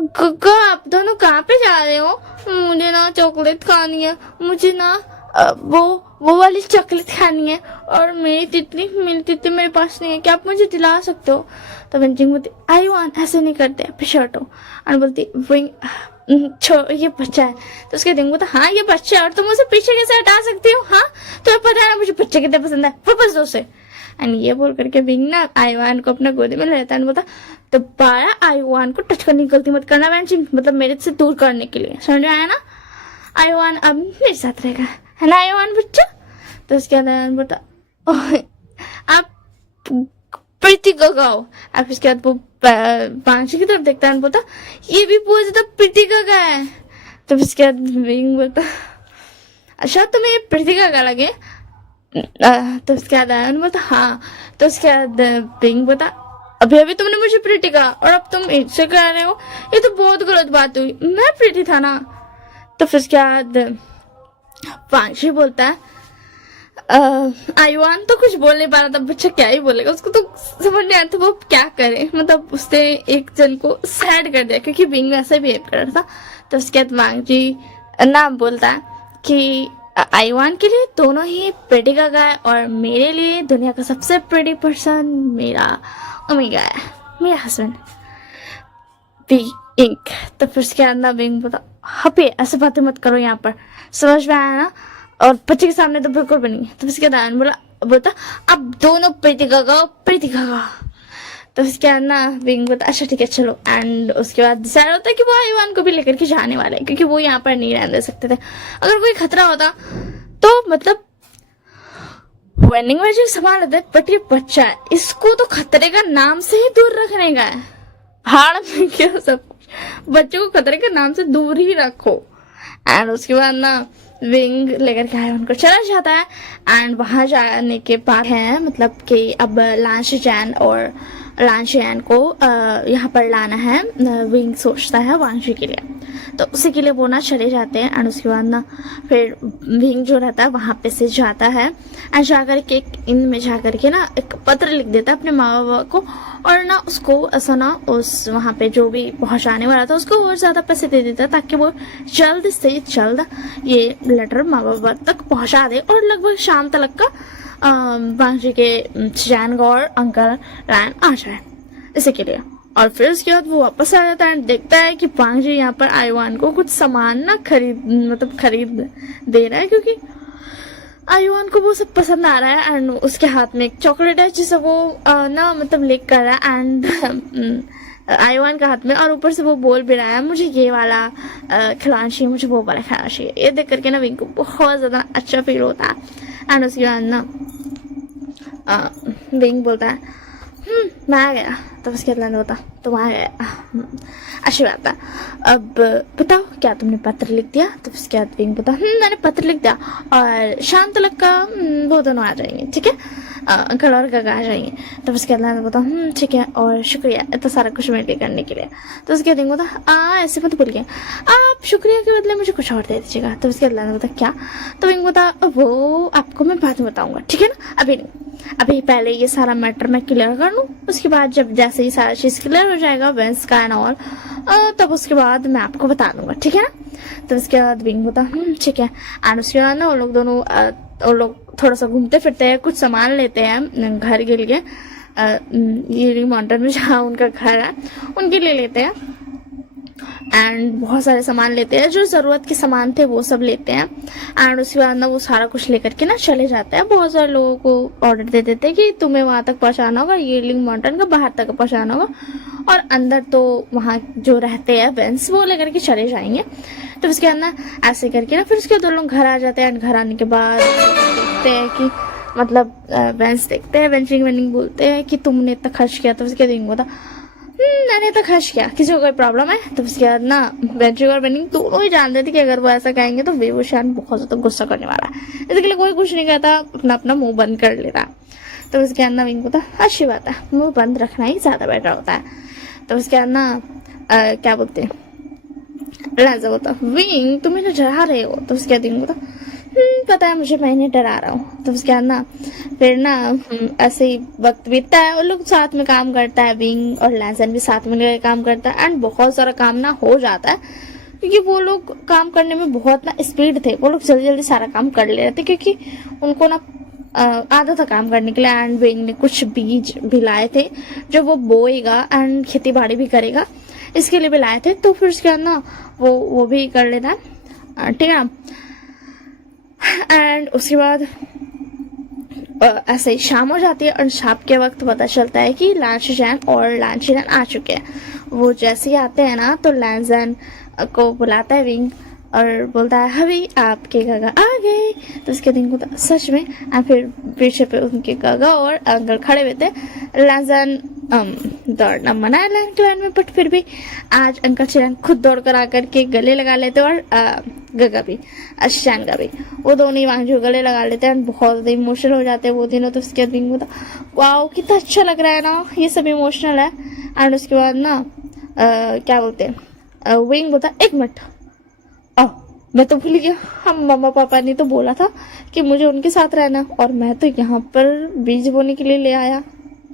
गग्गा आप दोनों कहाँ पे जा रहे हो? मुझे ना चॉकलेट खानी है, मुझे ना वो वाली चॉकलेट खानी है, और मेरी तितली मेरे पास नहीं है, क्या आप मुझे दिला सकते हो? तो विंग बोलती आई वान ऐसे नहीं करते, पीछे हटो। और बोलती विंग छोड़, ये बच्चा है। तो उसके दिन बोलता हाँ ये बच्चा है, और तुम उसे पीछे कैसे हटा सकती हो? हाँ तुम्हें पता है ना मुझे बच्चे कितने पसंद है, वापस दो उसे। एंड ये बोल करके विंग ना आईवान को अपना गोदी में लेता है, बोलता दोबारा आईवान को टच करने की गलती मत करना वैनजिंग, मतलब मेरे से दूर करने के लिए, समझ में आया ना? आईवान अब मेरे साथ रहेगा, है ना आईवान बच्चा? तो उसके बाद बोलता आप प्रीति को गाओ। अब इसके बाद वो वांगशी की तरफ देखता है, बोलता ये भी पूछता प्रीति का है। तो इसके बाद विंग बोलता अच्छा तुम्हें ये प्रीति का लगे? तो उसके बाद आयन बोलता हाँ। तो उसके बाद विंग बोलता अभी तुमने मुझे प्रीति कहा और अब तुम इससे कह रहे हो, ये तो बहुत गलत बात हुई, मैं प्रीति था ना। तो फिर उसके बाद वांगशी बोलता है आयुआन तो कुछ बोल नहीं पा रहा था, बच्चा क्या ही बोलेगा, उसको तो समझ नहीं आया था वो क्या करे। मतलब उसने एक जन को सैड कर दिया क्योंकि विंग वैसे बिहेव कर रहा था। तो उसके बाद वांगजी नाम बोलता है कि आयुआन के लिए दोनों ही प्रीति का है और मेरे लिए दुनिया का सबसे प्रीति पर्सन मेरा ओमेगा है, मेरा हस्बैंड विंग। तो फिर उसके बाद ना विंग बोलता हपे ऐसे बातें मत करो यहाँ पर, समझ में आया ना? और बच्चे के सामने तो बिल्कुल भी नहीं। तो उसके बाद बोलता अब दोनों प्रीति का गाओ, प्रीति का गाओ। तो उसके बाद ना विंग बोलता अच्छा ठीक है चलो। एंड उसके बाद डिसाइड होता है कि वो आयुआन को भी लेकर के जाने वाले हैं क्योंकि वो यहाँ पर नहीं रहने दे सकते थे। अगर कोई खतरा होता तो मतलब वेंडिंग मैजिक संभाल लेते, बट ये बच्चा है, इसको तो खतरे का नाम से ही दूर रखने का है। भाड़ में क्या सब कुछ, बच्चों को खतरे के नाम से दूर ही रखो। एंड उसके बाद ना विंग लेकर के आयुआन को चला जाता है। एंड वहां जाने के बाद है मतलब कि अब लांशियान और लांशियान को यहाँ पर लाना है, विंग सोचता है वांगशी के लिए। तो उसी के लिए वो ना चले जाते हैं। एंड उसके बाद ना फिर विंग जो रहता है वहां पे से जाता है एंड जाकर के इन में जाकर के ना एक पत्र लिख देता है अपने माँ बाबा को, और ना उसको ऐसा ना उस वहां पे जो भी पहुंचाने वाला था उसको और ज्यादा पैसे दे देता ताकि वो जल्द से जल्द ये लेटर माँ बाबा तक पहुंचा दे और लगभग शाम तक का वांगशी के चैन और अंकल रैन आ जाए इसी के लिए। और फिर उसके बाद वो वापस आ जाता है, देखता है कि वांगशी यहाँ पर आयुआन को कुछ सामान ना खरीद दे रहा है क्योंकि आयुआन को वो सब पसंद आ रहा है। एंड उसके हाथ में एक चॉकलेट है जिसे वो ना मतलब लेक कर रहा है एंड आयुआन का हाथ में, और ऊपर से वो बोल भी रहा है मुझे ये वाला खिलाना चाहिए, मुझे वो वाला खाना चाहिए। ये देख करके ना विंग को बहुत ज्यादा अच्छा फील होता है। एंड उसके बाद ना विंग बोलता है मैं आ गया। तो उसके बाद होता तुम आ गया, अच्छी बात है, अब बताओ क्या तुमने पत्र लिख दिया? तो उसके बाद विंग बोलता मैंने पत्र लिख दिया और शाम तक का वो दोनों आ जाएंगे, ठीक है, अंकल और काका आ जाएंगे। तो उसके बाद बोलता ठीक है और शुक्रिया इतना सारा कुछ मेरे लिए करने के लिए। तो उसके बाद बोलता ऐसे मत भूलिए, आप शुक्रिया के बदले मुझे कुछ और दे दीजिएगा। तो उसके बाद बोलता क्या? तो विंग बोलता वो आपको मैं बाद में बताऊंगा, ठीक है ना, अभी नहीं, अभी पहले ये सारा मैटर मैं क्लियर कर लूँ, उसके बाद जब जैसे ही सारा चीज क्लियर हो जाएगा वेंस का एंड ऑल, तब उसके बाद मैं आपको बता दूंगा, ठीक है ना। तो उसके बाद विंग बोलता ठीक है। एंड उसके बाद ना वो लोग दोनों वो लोग थोड़ा सा घूमते फिरते हैं, कुछ सामान लेते हैं घर के लिए, ये माउंटेन में जहाँ उनका घर है उनके लिए लेते हैं। एंड बहुत सारे सामान लेते हैं, जो जरूरत के सामान थे वो सब लेते हैं। एंड उसके बाद ना वो सारा कुछ लेकर के ना चले जाते हैं। बहुत सारे लोगों को ऑर्डर दे देते हैं कि तुम्हें वहां तक पहुंचाना होगा, येलिंग माउंटेन का बाहर तक पहुंचाना होगा, और अंदर तो वहाँ जो रहते हैं वेंस वो लेकर के चले जाएंगे। तो उसके बाद ना ऐसे करके ना फिर उसके बाद लोग घर आ जाते हैं। एंड घर आने के बाद देखते हैं कि मतलब वेंस देखते हैं, वेंडिंग बोलते हैं कि तुमने इतना खर्च किया। तो उसके बाद बोलता मैंने तो खर्च किया, किसी को कोई प्रॉब्लम है? तो उसके बाद ना वेंचर और वेंडिंग दोनों ही जानते थे कि अगर वो ऐसा कहेंगे तो बेवशान बहुत ज्यादा गुस्सा करने वाला है, इसके लिए कोई कुछ नहीं कहता, अपना अपना मुंह बंद कर लेता। तो उसके बाद ना विंग को अच्छी बात है, मुंह बंद रखना ही ज्यादा बेटर होता है। तो उसके बाद ना क्या बोलते हैं लाजा बोलता विंग तुम इन्हें डरा रहे हो, तो उसके बाद विंग बोलता पता है मुझे, मैं इन्हें डरा रहा हूँ। तो उसके बाद ना फिर ना ऐसे ही वक्त बीतता है, वो लोग साथ में काम करता है, विंग और लैजन भी साथ में काम करता है एंड बहुत सारा काम ना हो जाता है, क्योंकि वो लोग काम करने में बहुत ना स्पीड थे, वो लोग जल्दी जल्दी सारा काम कर ले रहे थे, क्योंकि उनको ना आदत था काम करने के लिए। एंड विंग ने कुछ बीज भी लाए थे जो वो बोएगा एंड खेती बाड़ी भी करेगा, इसके लिए भी लाए थे। तो फिर उसके बाद ना वो भी कर लेता है, ठीक है। एंड उसके बाद ऐसे ही शाम हो जाती है और शाम के वक्त पता चलता है कि लांशीजैन और लांशीजैन आ चुके हैं। वो जैसे ही आते हैं ना तो लैंजन को बुलाता है विंग और बोलता है हवी आपके गागा आ गए। तो उसके दिन को सच में फिर पीछे पे उनके गागा और अंकल खड़े हुए थे। लैंजन दौड़ना मना है लैंड क्लैन में, बट फिर भी आज अंकल चिरान खुद दौड़ कर आकर के गले लगा लेते और गगा भी अशान का भी, वो दोनों ही वहाँ जो गले लगा लेते हैं, बहुत इमोशनल हो जाते हैं वो दिनों। तो उसके बाद विंग होता वाओ कितना अच्छा लग रहा है ना, ये सब इमोशनल है। एंड उसके बाद ना क्या बोलते हैं, विंग होता एक मिनट, मैं तो भूल गया, हम मम्मा पापा ने तो बोला था कि मुझे उनके साथ रहना, और मैं तो यहाँ पर बीज बोने के लिए ले आया।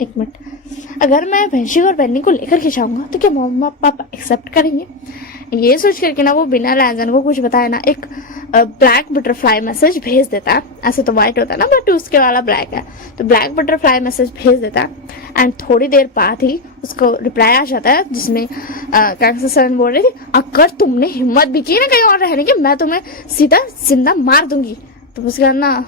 एक मिनट, अगर मैं वंशी और बन्नी को लेकर के जाऊंगा तो क्या मम्मा पापा एक्सेप्ट करेंगे? ये सोच करके ना वो बिना लैंजन को कुछ बताए ना एक ब्लैक बटरफ्लाई मैसेज भेज देता है। ऐसे तो व्हाइट होता है ना, बट उसके वाला ब्लैक है, तो ब्लैक बटरफ्लाई मैसेज भेज देता है। एंड थोड़ी देर बाद ही उसको रिप्लाई आ जाता है जिसमें कैंसर सर बोल रही थी अगर तुमने हिम्मत भी की ना कहीं और रहने की, मैं तुम्हें सीधा जिंदा मार दूंगी। तो उसके बाद ना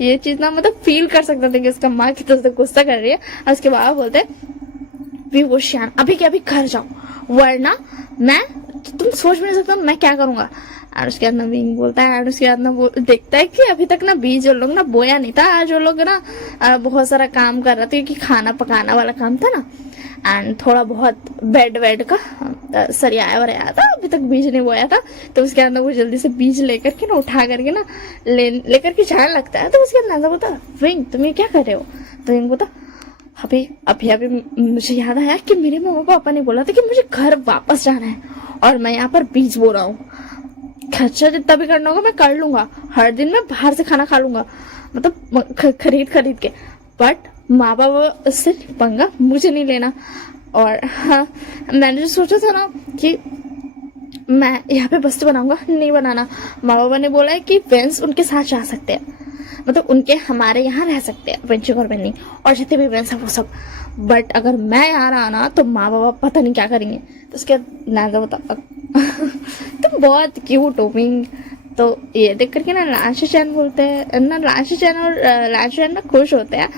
ये चीज ना मतलब फील कर सकता था कि उसका माँ की तरफ से गुस्सा कर रही है। और उसके बाद बोलते विभूषण अभी के अभी घर जाओ, वरना मैं तुम सोच भी नहीं सकता मैं क्या करूंगा। और उसके बाद ना विंग बोलता है, और उसके बाद ना वो देखता है कि अभी तक ना बीज लोग ना बोया नहीं था, आज वो लोग ना बहुत सारा काम कर रहे थे, क्योंकि खाना पकाना वाला काम था ना, एंड थोड़ा बहुत बेड वेड का सरियाया वरियाया था, अभी तक बीज नहीं बोया था। तो उसके बाद वो जल्दी से बीज लेकर के ना उठा करके ना लेकर के जाने लगता है। तो उसके बाद नाजा बोलता विंग तुम ये क्या कर रहे हो? तो विंग बोलता अभी अभी अभी मुझे याद आया कि मेरे मम्मा पापा ने बोला था कि मुझे घर वापस जाना है, और मैं यहाँ पर बीज बो रहा हूँ। खर्चा जितना भी करना होगा मैं कर लूंगा, हर दिन मैं बाहर से खाना खा लूंगा, मतलब खरीद के, बट माँ बाबा से पंगा मुझे नहीं लेना। और हाँ, मैंने जो सोचा था ना कि मैं यहाँ पे बस्ती बनाऊंगा, नहीं बनाना। माँ बाबा ने बोला है कि वेंस उनके साथ जा सकते हैं, मतलब उनके हमारे यहाँ रह सकते हैं, वेंची और बेनी और जितने भी वेंस हैं वो सब, बट अगर मैं यहाँ रहा ना तो माँ बाबा पता नहीं क्या करेंगे। तो उसके नाजा बता तुम बहुत क्यूट हो विंग। तो ये देख करके ना लांशीजैन बोलते हैं ना, लांशीजैन और लांशीजैन ना खुश होते हैं।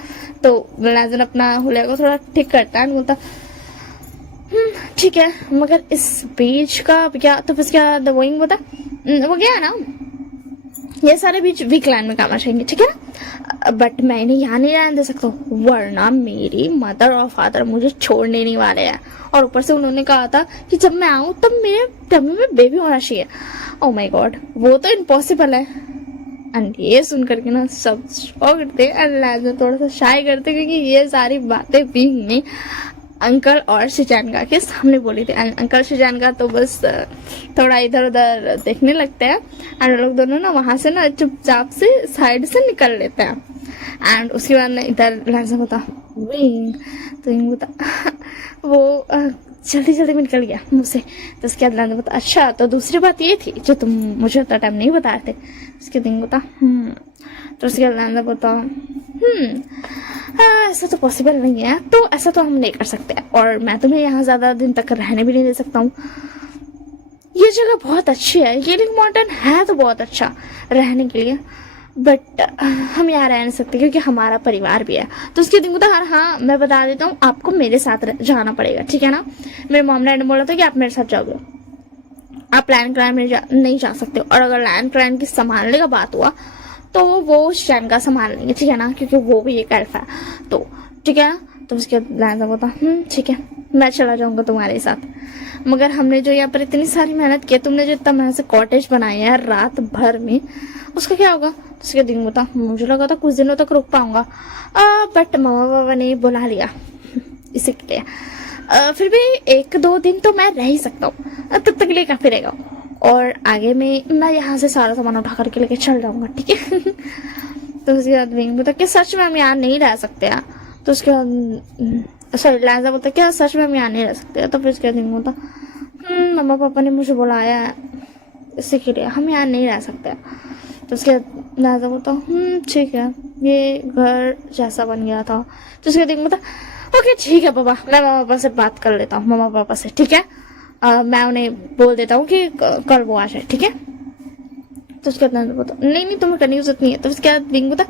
तो लैंजन अपना हुलिया को थोड़ा ठीक करता है, बोलता ठीक है, मगर इस बीज का क्या? तो फिर क्या विंग बोलता वो क्या है ना, ये सारे बीज वीक लैंड में काम आ जाएंगे, ठीक है ना, बट मैं इन्हें यहाँ नहीं रहने दे सकता हूँ, वरना मेरी मदर और फादर मुझे छोड़ने नहीं वाले हैं। और ऊपर से उन्होंने कहा था कि जब मैं आऊँ तब मेरे टम्मी में बेबी होना चाहिए। ओह माय गॉड, वो तो इम्पॉसिबल है। एंड ये सुन करके ना सब शॉक करते हैं, एंड लैंजन थोड़ा सा शाय करते, क्योंकि ये सारी बातें विंग ने अंकल और शिजानगा के सामने बोली थी। अंकल शिजानगा तो बस थोड़ा इधर उधर देखने लगते हैं, एंड लोग दोनों ना वहां से ना चुपचाप से साइड से निकल लेते हैं। एंड उसके बाद ना इधर लैंजन होता विंग, तो विंग होता वो जल्दी जल्दी में निकल गया मुझसे। तो उसके बाद लैंजन होता अच्छा, तो दूसरी बात ये थी जो तुम मुझे उतना टाइम नहीं बताए थे। उसके दिन होता तो उसके बाद लैंजन होता ऐसा तो पॉसिबल नहीं है, तो ऐसा तो हम नहीं कर सकते, और मैं तुम्हें यहाँ ज्यादा दिन तक रहने भी नहीं दे सकता हूँ। ये जगह बहुत अच्छी है, ये लिंग माउंटेन है तो बहुत अच्छा रहने के लिए, बट हम यहाँ रह नहीं सकते क्योंकि हमारा परिवार भी है। तो उसके दिन को हाँ मैं बता देता हूँ, आपको मेरे साथ जाना पड़ेगा, ठीक है ना। मेरे मॉम ने बोला था कि आप मेरे साथ जाओगे, आप लैंड क्लाइम नहीं जा सकते, और अगर लैंड क्लाइम की संभालने का बात हुआ तो वो शैन का संभाल लेंगे, ठीक है ना, क्योंकि वो भी एक एल्फ है, तो ठीक है ना। तो उसके बाद होता ठीक है, मैं चला जाऊंगा तुम्हारे साथ, मगर हमने जो यहाँ पर इतनी सारी मेहनत की, तुमने जो इतना मेहनत से कॉटेज बनाया है रात भर में, उसका क्या होगा? उसके दिन होता मुझे लगा था कुछ दिनों तक रुक पाऊंगा, बट मम्मा पापा ने बुला लिया इसी के लिए। फिर भी 1-2 दिन तो मैं रह ही सकता हूँ, तब तक के लिए काफी रहेगा। और आगे में मैं यहाँ से सारा सामान उठा करके लेके चल जाऊंगा, ठीक है। तो उसके बाद विंग बोलता कि सच में हम यहाँ नहीं रह सकते हैं। तो उसके बाद सॉरी लाइजा बोलता क्या सच में हम यहाँ नहीं रह सकते। तो फिर उसके बाद विंग बोलता मम्मा पापा ने मुझे बुलाया है इसी के लिए, हम यहाँ नहीं रह सकते। तो उसके बाद लाइजा बोलता ठीक है, ये घर जैसा बन गया था। तो उसके बाद विंग बोलता ओके ठीक है पापा, मैं मम्मा पापा से बात कर लेता हूँ, मम्मा पापा से, ठीक है। मैं उन्हें बोल देता हूँ कि कल वो आ जाए, ठीक है। तो उसके बाद बोलता नहीं नहीं तुम्हें करने की जरूरत नहीं है। तो उसके बाद विंग बोलता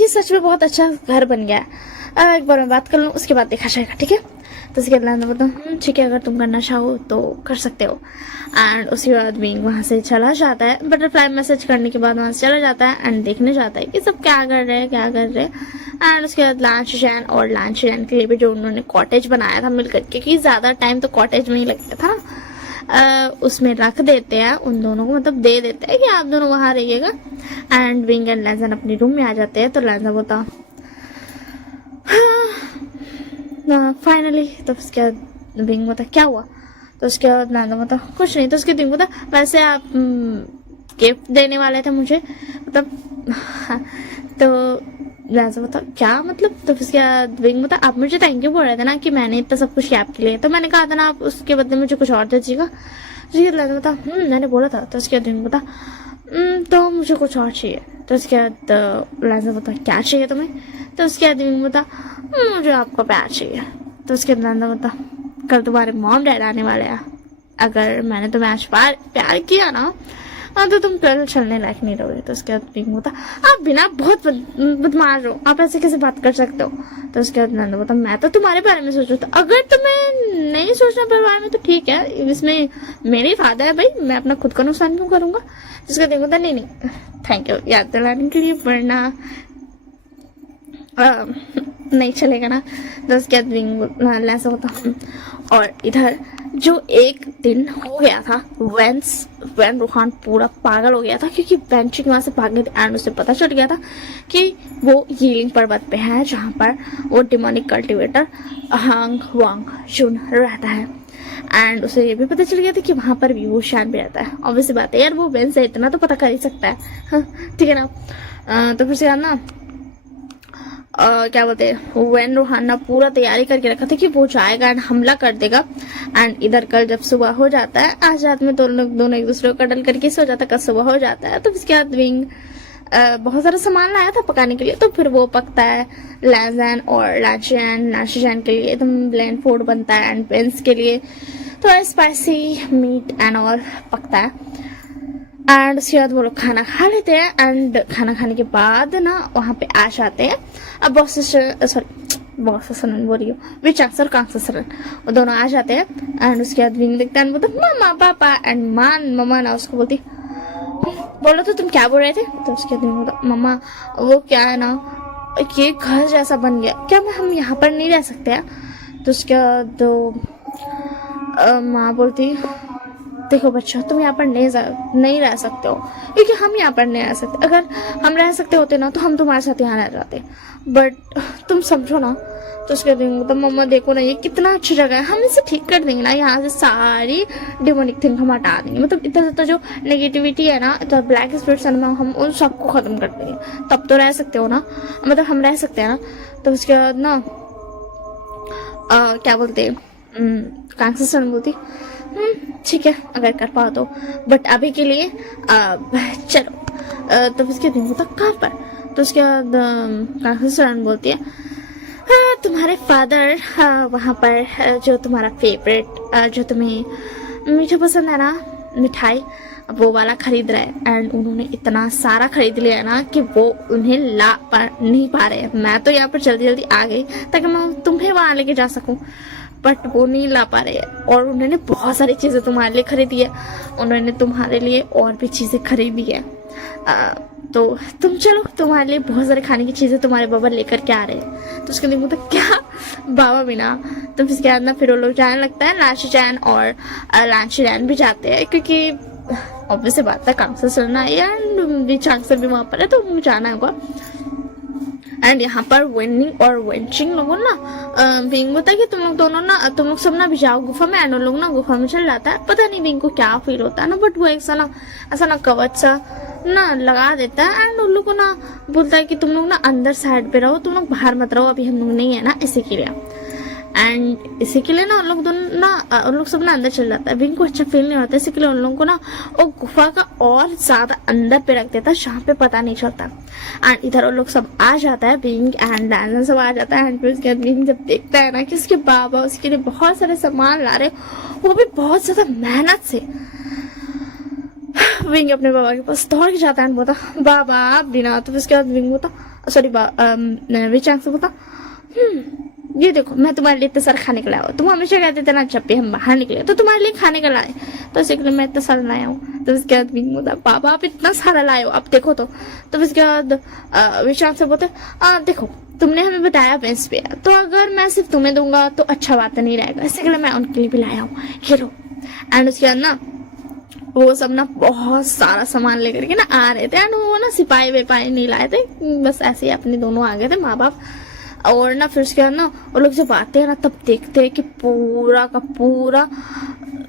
ये सच में बहुत अच्छा घर बन गया है, एक बार मैं बात कर लूँ उसके बाद देखा जाएगा, ठीक है। तो उसके बाद बोलता ठीक है, अगर तुम करना चाहो तो कर सकते हो। एंड उसके बाद विंग वहाँ से चला जाता है, बटरफ्लाई मैसेज करने के बाद वहाँ से चला जाता है एंड देखने जाता है कि सब क्या कर रहे हैं। एंड उसके बाद लांचजैन और लांचजैन के लिए भी जो उन्होंने कॉटेज बनाया था मिलकर के, क्योंकि ज्यादा टाइम तो कॉटेज में ही लगता था ना, उसमें रख देते हैं उन दोनों को, मतलब दे देते हैं कि आप दोनों वहां रहिएगा। एंड विंग एंड लांचजैन अपने रूम में आ जाते हैं। तो लांचजैन बोलता फाइनली। तो उसके बाद विंग बोलता क्या हुआ। तो उसके बाद लांचजैन बोलता कुछ नहीं। तो उसके विंग बोलता वैसे आप गिफ्ट देने वाले थे मुझे, मतलब तो लांचजैन बोलता क्या मतलब। तो उसके बाद विंग बोलता आप मुझे थैंक यू बोल रहे थे ना कि मैंने इतना सब कुछ किया आपके लिए, तो मैंने कहा था ना आप उसके बदले मुझे कुछ और दीजिएगा। तो लांचजैन बोलता मैंने बोला था। तो उसके बाद विंग बोलता तो मुझे कुछ और चाहिए। तो उसके बाद लांचजैन बोलता क्या चाहिए तुम्हें। तो उसके बाद विंग बोलता मुझे आपका प्यार चाहिए। तो उसके बाद लांचजैन बोलता कल तुम्हारे मॉम डैड आने वाले हैं, अगर मैंने तुम्हें आज प्यार किया ना तो तुम कल चलने लायक नहीं रहोगे। तो उसके बाद विंग बोलता आप बिना बहुत बदमाश हो, आप ऐसे कैसे बात कर सकते हो। तो उसके बाद लांचजैन बोलता मैं तो तुम्हारे बारे में सोच रहा था, अगर तुम्हें नहीं सोचना अपने बारे में तो ठीक है, इसमें मेरे फायदा है भाई, मैं अपना खुद का नुकसान क्यों करूंगा। तो उसके बाद विंग बोलता नहीं थैंक यू याद दिलाने के लिए, वरना नहीं चलेगा ना। तो उसके बाद विंग लांचजैन बोलता और इधर जो एक दिन हो गया था वैन रोहान पूरा पागल हो गया था, क्योंकि बेंचिंग वहां से भाग गए थे एंड उसे पता चल गया था कि वो यीलिंग पर्वत पे है, जहां पर वो डिमोनिक कल्टिवेटर हांग वांग जुन रहता है। एंड उसे ये भी पता चल गया था कि वहां पर भी वो शान भी रहता है। ऑब्वियसली बात है यार, वो वेन से इतना तो पता कर ही सकता है, ठीक है ना। तो फिर से यार ना क्या बोलते हैं वैन रोहान ना पूरा तैयारी करके रखा था कि वो जाएगा एंड हमला कर देगा। एंड इधर कल जब सुबह हो जाता है, आज रात में दोनों एक दूसरे को कडल करके सो जाता है, कल सुबह हो जाता है। तो इसके बाद विंग बहुत सारा सामान लाया था पकाने के लिए, तो फिर वो पकता है लांचजैन और लांचजैन के लिए एकदम ब्लेंड फूड बनता है एंड बेंस के लिए थोड़ा स्पाइसी मीट एंड और पकता है। एंड उसके बाद वो लोग खाना खा लेते हैं एंड खाना खाने के बाद ना वहाँ पे आ जाते हैं अब बॉक्सरन बोल रही हूँ विचांस और कांगसरन, वो दोनों आ जाते हैं। एंड उसके बाद विंग देखता है बोलता मामा पापा एंड मम्मा ना उसको बोलती बोलो तो तुम क्या बोल रहे थे। तो उसके बाद बोलता मम्मा वो क्या है ना ये घर जैसा बन गया, क्या हम यहाँ पर नहीं रह सकते हैं। तो उसके बाद माँ बोलती देखो बच्चा तुम यहाँ पर नहीं रह सकते हो, क्योंकि हम यहाँ पर नहीं रह सकते, अगर हम रह सकते होते ना तो हम तुम्हारे साथ यहाँ रह जाते, बट तुम समझो ना। तो उसके बाद मम्मा देखो ना ये कितना अच्छी जगह है, हम इसे ठीक कर देंगे ना, यहाँ से सारी डिमोनिक थिंग हम हटा देंगे, मतलब इतना सा जो नेगेटिविटी है ना, तो ब्लैक स्पिरिट्स है ना, हम उन सबको खत्म कर देंगे, तब तो रह सकते हो ना, मतलब हम रह सकते हैं ना। तो उसके बाद ना क्या बोलते कांगसन बोलती ठीक है अगर कर पाओ तो, बट अभी के लिए चलो। तो उसके दिन तक कहाँ पर। तो उसके बाद कांगसन बोलती है तुम्हारे फादर वहाँ पर जो तुम्हारा फेवरेट जो तुम्हें मीठा पसंद है ना मिठाई, वो वाला खरीद रहे हैं एंड उन्होंने इतना सारा खरीद लिया है ना कि वो उन्हें नहीं पा रहे। मैं तो यहाँ पर जल्दी जल्दी आ गई ताकि मैं तुम्हें वहां लेके जा सकूं, बट वो नहीं ला पा रहे हैं और उन्होंने बहुत सारी चीजें तुम्हारे लिए खरीदी है, उन्होंने तुम्हारे लिए और भी चीजें खरीदी है। तो तुम चलो तुम्हारे लिए बहुत सारे खाने की चीजें तुम्हारे बाबा लेकर के आ रहे हैं। तो उसके लिए बोलता क्या बाबा बिना। तो इसके बाद ना फिर वो लोग जाने लगता है, लांचजैन और लांचजैन भी जाते हैं, क्योंकि ऑब्वियस बात है कांगसर सुनना है एंड चांगसर भी वहां पर है तो जाना होगा। एंड यहाँ पर वेनिंग और वेंचिंग लोगों ना विंग बोलता है कि तुम लोग दोनों ना, तुम लोग सब ना भी जाओ गुफा में, एंड उन लोग ना गुफा में चल जाता है। पता नहीं विंग को क्या फील होता है ना, बट वो ऐसा ना कवच सा ना लगा देता है, एंड उन लोग को ना बोलता है कि तुम लोग ना अंदर साइड पे रहो, तुम लोग बाहर मत रहो, अभी हम लोग नहीं है ना इसी के लिए। एंड इसी के लिए ना उन लोग दोनों ना उन लोग सब ना अंदर चल जाता है। विंग को अच्छा फील नहीं होता, इसी के लिए उन लोगों को ना वो गुफा का और ज्यादा अंदर पे रख देता है जहाँ पे पता नहीं चलता। एंड इधर उन लोग सब आ जाता है, विंग एंड लैंजन सब आ जाता है। एंड फिर उसके बाद विंग जब देखता है ना कि उसके बाबा उसके लिए बहुत सारे सामान ला रहे, वो भी बहुत ज्यादा मेहनत से, विंग अपने बाबा के पास दौड़ के जाता है, बोलता बाबा बिना। तो उसके बाद विंग बोलता सॉरी विचांग से बोलता ये देखो मैं तुम्हारे लिए इतना सारा खाने का लाया हूँ, तुम हमेशा कहते थे ना जब भी हम बाहर निकले तो तुम्हारे लिए खाने का लाए, तो इसके लिए मैं इतना सारा लाया हूँ। तो उसके बाद विंग बोलता बाबा आप इतना सारा लाए हो, अब देखो तो उसके बाद विशाल से बोलते देखो तुमने हमें बताया बेंच पे, तो अगर मैं सिर्फ तुम्हें दूंगा तो अच्छा बात नहीं रहेगा, इसके लिए मैं उनके लिए भी लाया हूँ, ये लो। एंड उसके बाद ना वो सब ना बहुत सारा सामान लेकर के ना आ रहे थे, एंड वो ना सिपाही वेपाही नहीं लाए थे, बस ऐसे ही अपने दोनों आ गए थे माँ बाप। और ना फिर उसके बाद ना वो लोग जब आते हैं ना तब देखते हैं कि पूरा का पूरा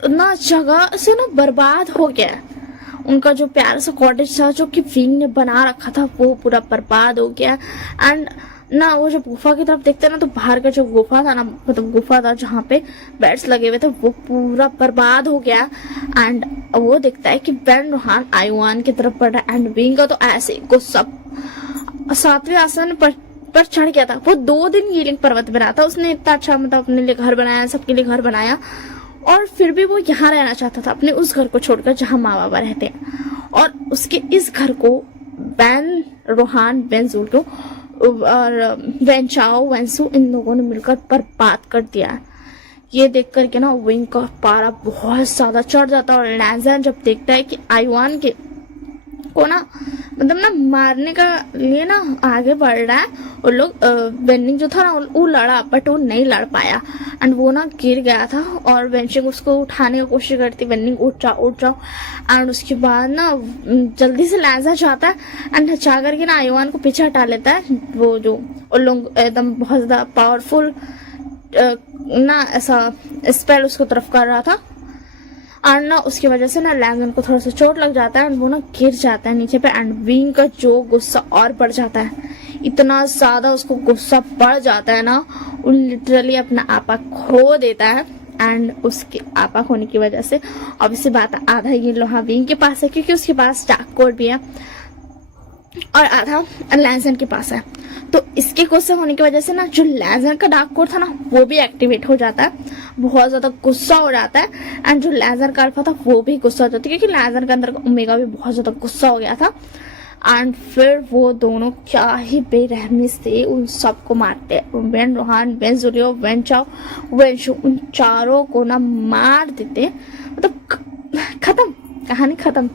ना जगह से ना बर्बाद हो गया है। उनका जो प्यारा सा कॉटेज था जो कि विंग ने बना रखा था वो पूरा बर्बाद हो गया। एंड ना वो जब गुफा की तरफ देखते हैं ना तो बाहर का जो गुफा था ना, मतलब गुफा था जहाँ पे बेड्स लगे हुए थे, वो पूरा बर्बाद हो गया। एंड वो देखता है कि बेन रोहान आयुआन की तरफ बढ़ रहा है, एंड विंग का तो ऐसे गुस्सा 7वें आसमान पर चढ़ गया था। वो 2 दिन हीलिंग पर्वत बना था, उसने इतना अच्छा मतलब अपने लिए घर बनाया, सबके लिए घर बनाया, और फिर भी वो यहाँ रहना चाहता था अपने उस घर को छोड़कर जहाँ माँ बाबा रहते हैं। और उसके इस घर को बैन रोहान बेंजुल्टो और वेंचाओ वेंसू इन लोगों ने मिलकर बर्बाद कर दिया है। ये देख करके ना विंग का पारा बहुत ज्यादा चढ़ जाता है। और लैंजन जब देखता है कि आयुआन के को ना मतलब ना मारने का लिए ना आगे बढ़ रहा है, और लोग वेनिंग जो था ना वो लड़ा, बट वो नहीं लड़ पाया, एंड वो ना गिर गया था। और वेंचिंग उसको उठाने की कोशिश करती, वेनिंग उठ जाओ। एंड उसके बाद ना जल्दी से लैंजा जाता है, एंड जा करके ना आयुआन को पीछे हटा लेता है। वो जो उन लोग एकदम बहुत ज्यादा पावरफुल ना ऐसा स्पेल उसको तरफ कर रहा था, और ना उसकी वजह से ना लैंजन को थोड़ा सा चोट लग जाता है, एंड वो ना गिर जाता है नीचे पे। एंड विंग का जो गुस्सा और बढ़ जाता है, इतना ज्यादा उसको गुस्सा बढ़ जाता है ना, वो लिटरली अपना आपा खो देता है। एंड उसके आपा खोने की वजह से ऑब्वियसली बात है आधा ये लोहा विंग के पास है, क्योंकि उसके पास डार्क कोड भी है, और आधा लैंजन के पास है। तो इसके गुस्से होने की वजह से ना जो लैंजन का डार्क कोड था ना वो भी एक्टिवेट हो जाता है, बहुत ज्यादा गुस्सा हो जाता है। एंड जो लैंजन का अल्फा था वो भी गुस्सा हो जाता है, क्योंकि लैंजन के अंदर का ओमेगा भी बहुत ज्यादा गुस्सा हो गया था। एंड फिर वो दोनों क्या ही बेरहमी से उन सबको मारते हैं, Ben Rohan, Ben Julio, when चाओ, वेंशु, उन चारों को ना मार देते, मतलब खत्म, कहानी खत्म।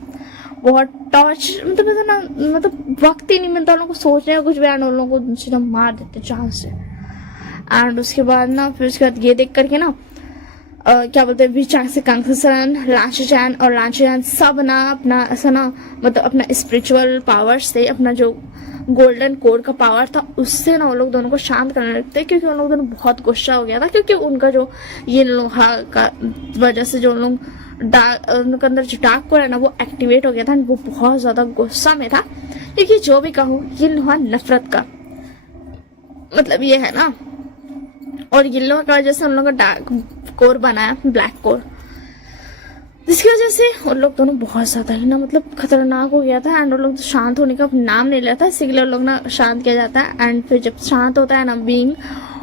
बहुत टॉर्च मतलब ऐसा ना, मतलब वक्त ही नहीं मिलता उन लोगों को सोचने का कुछ भी, उन लोगों को सीधा मार देते चांद से। एंड उसके बाद ना फिर उसके बाद ये देख करके ना क्या बोलते हैं विचांग से कांगसन, लांचैन और लांचैन सब ना अपना ऐसा ना मतलब अपना स्पिरिचुअल पावर से, अपना जो गोल्डन कोड का पावर था उससे ना उन लोग दोनों को शांत करने लगते हैं, क्योंकि उन लोग दोनों बहुत गुस्सा हो गया था, क्योंकि उनका जो ये लोहा का वजह से जो लोग उनके अंदर जो डार्क कोड है ना वो एक्टिवेट हो गया था। वो बहुत ज्यादा गुस्सा में था, क्योंकि जो भी कहूँ ये लोहा नफरत का मतलब ये है ना, और ये लोहा का वजह से उन लोगों का डार्क कोर बनाया, ब्लैक कोर, जिसकी वजह से उन लोग दोनों बहुत ज्यादा ही ना मतलब खतरनाक हो गया था। एंड उन लोग शांत होने का नाम नहीं लेता, इसी के लिए उन लोग ना शांत किया जाता है। एंड फिर जब शांत होता है ना विंग